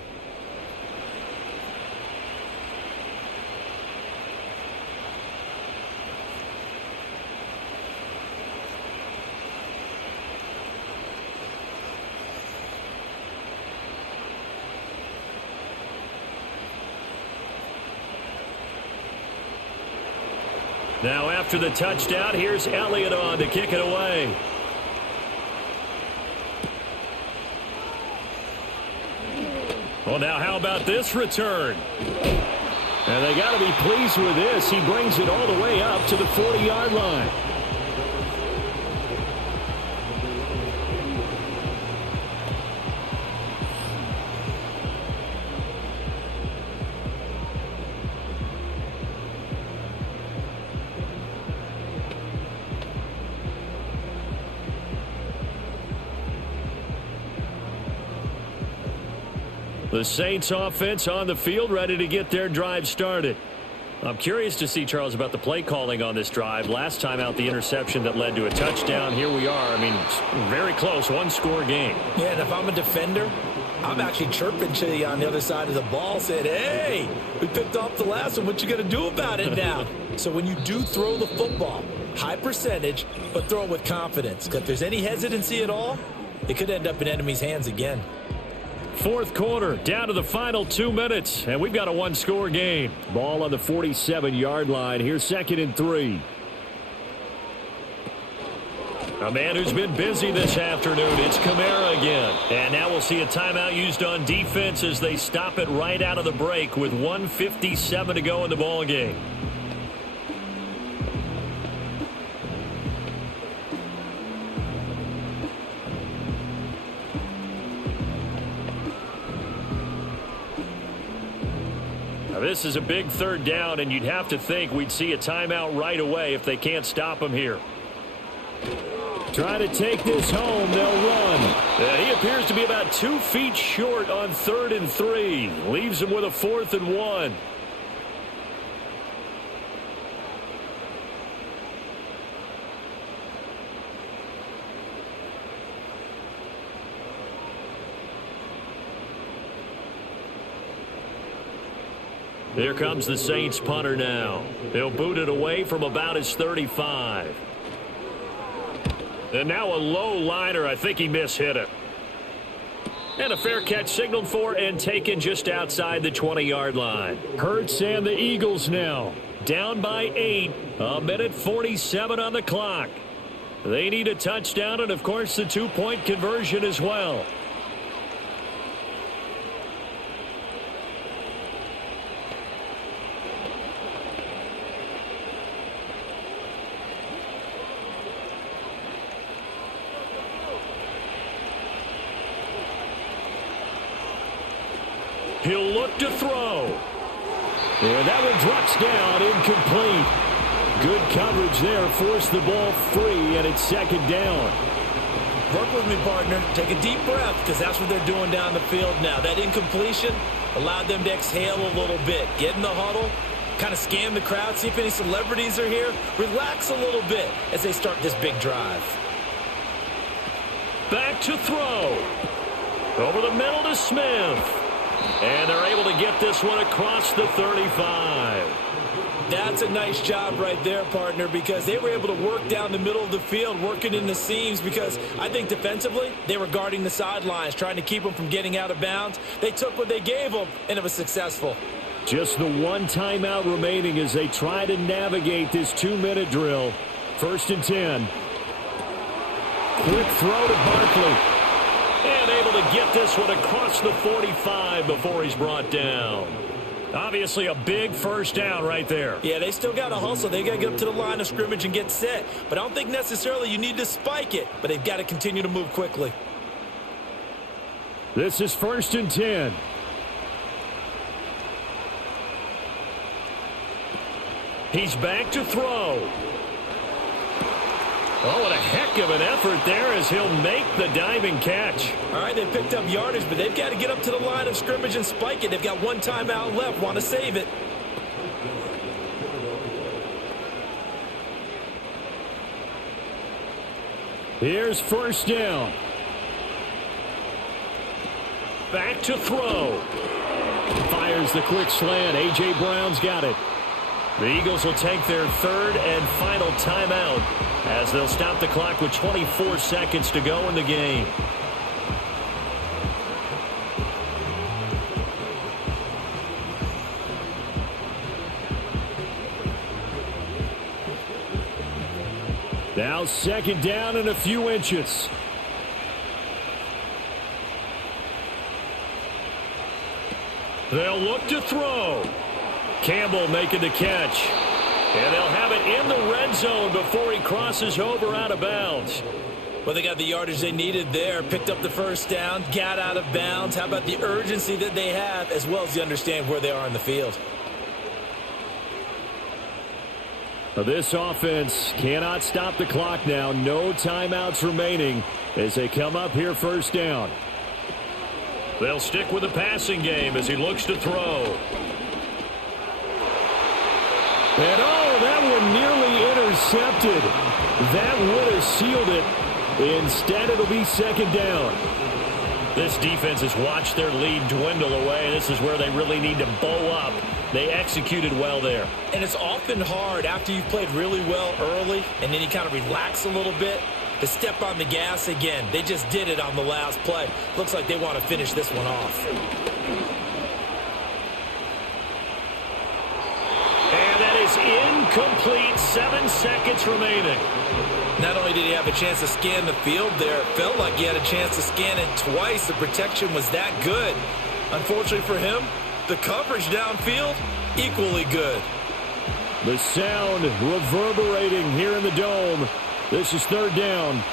Now after the touchdown, here's Elliott on to kick it away. Well, now how about this return? And they got to be pleased with this. He brings it all the way up to the 40-yard line. The Saints offense on the field, ready to get their drive started. I'm curious to see, Charles, about the play calling on this drive. Last time out, the interception that led to a touchdown. Here we are. I mean, very close, 1-score game. Yeah, and if I'm a defender, I'm actually chirping to you on the other side of the ball, saying, hey, we picked off the last one. What you going to do about it now? So when you do throw the football, high percentage, but throw it with confidence. Because if there's any hesitancy at all, it could end up in enemy's hands again. Fourth quarter, down to the final 2 minutes, and we've got a 1-score game. Ball on the 47-yard line. Here's 2nd and 3. A man who's been busy this afternoon. It's Kamara again. And now we'll see a timeout used on defense as they stop it right out of the break with 1:57 to go in the ball game. This is a big 3rd down, and you'd have to think we'd see a timeout right away if they can't stop him here. Try to take this home. They'll run. He appears to be about 2 feet short on 3rd and 3. Leaves him with a 4th and 1. Here comes the Saints punter now. They'll boot it away from about his 35. And now a low liner. I think he mishit it. And a fair catch signaled for and taken just outside the 20-yard line. Hurts and the Eagles now. Down by 8. 1:47 on the clock. They need a touchdown and, of course, the 2-point conversion as well. He'll look to throw. And that one drops down, incomplete. Good coverage there, forced the ball free, and it's 2nd down. Work with me, partner. Take a deep breath, because that's what they're doing down the field now. That incompletion allowed them to exhale a little bit. Get in the huddle, kind of scan the crowd, see if any celebrities are here. Relax a little bit as they start this big drive. Back to throw. Over the middle to Smith. And they're able to get this one across the 35. That's a nice job right there, partner, because they were able to work down the middle of the field, working in the seams, because I think defensively they were guarding the sidelines, trying to keep them from getting out of bounds. They took what they gave them, and it was successful. Just the one timeout remaining as they try to navigate this 2-minute drill. 1st and 10. Quick throw to Barkley. And able to get this one across the 45 before he's brought down. Obviously a big first down right there. Yeah, they still got to hustle. They got to get up to the line of scrimmage and get set. But I don't think necessarily you need to spike it, but they've got to continue to move quickly. This is 1st and 10. He's back to throw. Oh, what a heck of an effort there as he'll make the diving catch. All right, they picked up yardage, but they've got to get up to the line of scrimmage and spike it. They've got one timeout left. Want to save it. Here's 1st down. Back to throw. Fires the quick slant. A.J. Brown's got it. The Eagles will take their 3rd and final timeout as they'll stop the clock with 24 seconds to go in the game. Now 2nd down and a few inches. They'll look to throw. Campbell making the catch. And they'll have it in the red zone before he crosses over out of bounds. Well, they got the yardage they needed there, picked up the 1st down, got out of bounds. How about the urgency that they have, as well as you understand where they are in the field? This offense cannot stop the clock now. No timeouts remaining as they come up here 1st down. They'll stick with the passing game as he looks to throw. And oh, that one nearly intercepted. That would have sealed it. Instead, it'll be 2nd down. This defense has watched their lead dwindle away. This is where they really need to bow up. They executed well there. And it's often hard after you've played really well early and then you kind of relax a little bit to step on the gas again. They just did it on the last play. Looks like they want to finish this one off. And that is incomplete. 7 seconds remaining. Not only did he have a chance to scan the field there, it felt like he had a chance to scan it twice. The protection was that good. Unfortunately for him, the coverage downfield, equally good. The sound reverberating here in the dome. This is 3rd down.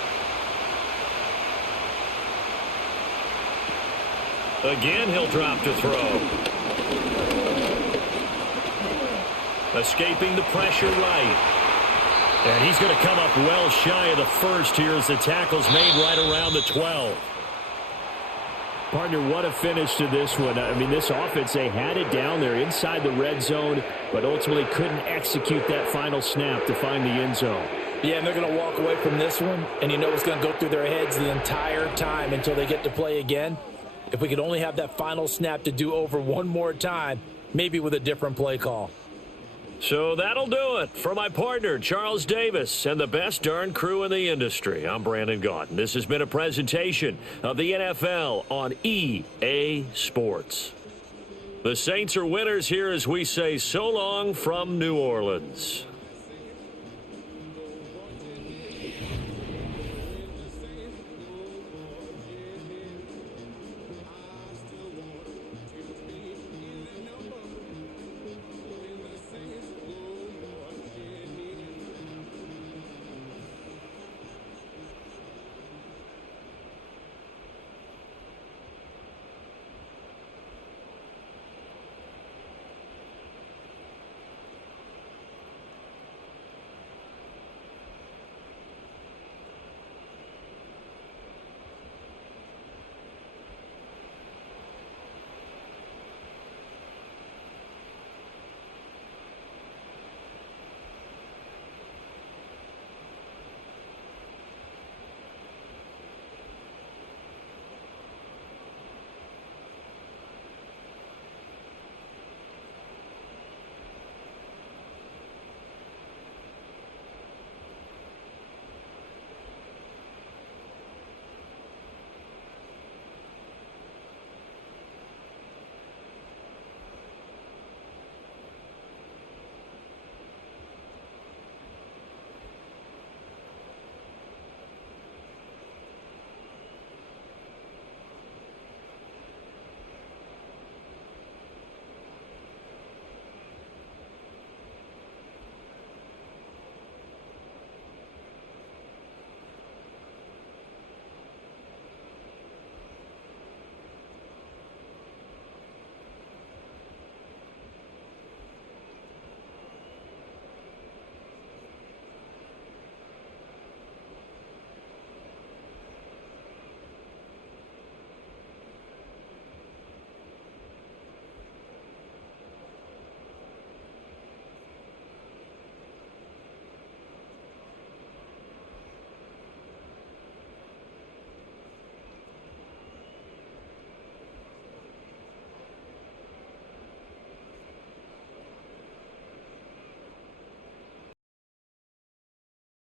Again, he'll drop to throw. Escaping the pressure right. And he's going to come up well shy of the 1st here as the tackle's made right around the 12. Partner, what a finish to this one. I mean, this offense, they had it down there inside the red zone, but ultimately couldn't execute that final snap to find the end zone. Yeah, and they're going to walk away from this one, and you know it's going to go through their heads the entire time until they get to play again. If we could only have that final snap to do over one more time, maybe with a different play call. So that'll do it for my partner, Charles Davis, and the best darn crew in the industry. I'm Brandon Gaudin. This has been a presentation of the NFL on EA Sports. The Saints are winners here as we say so long from New Orleans.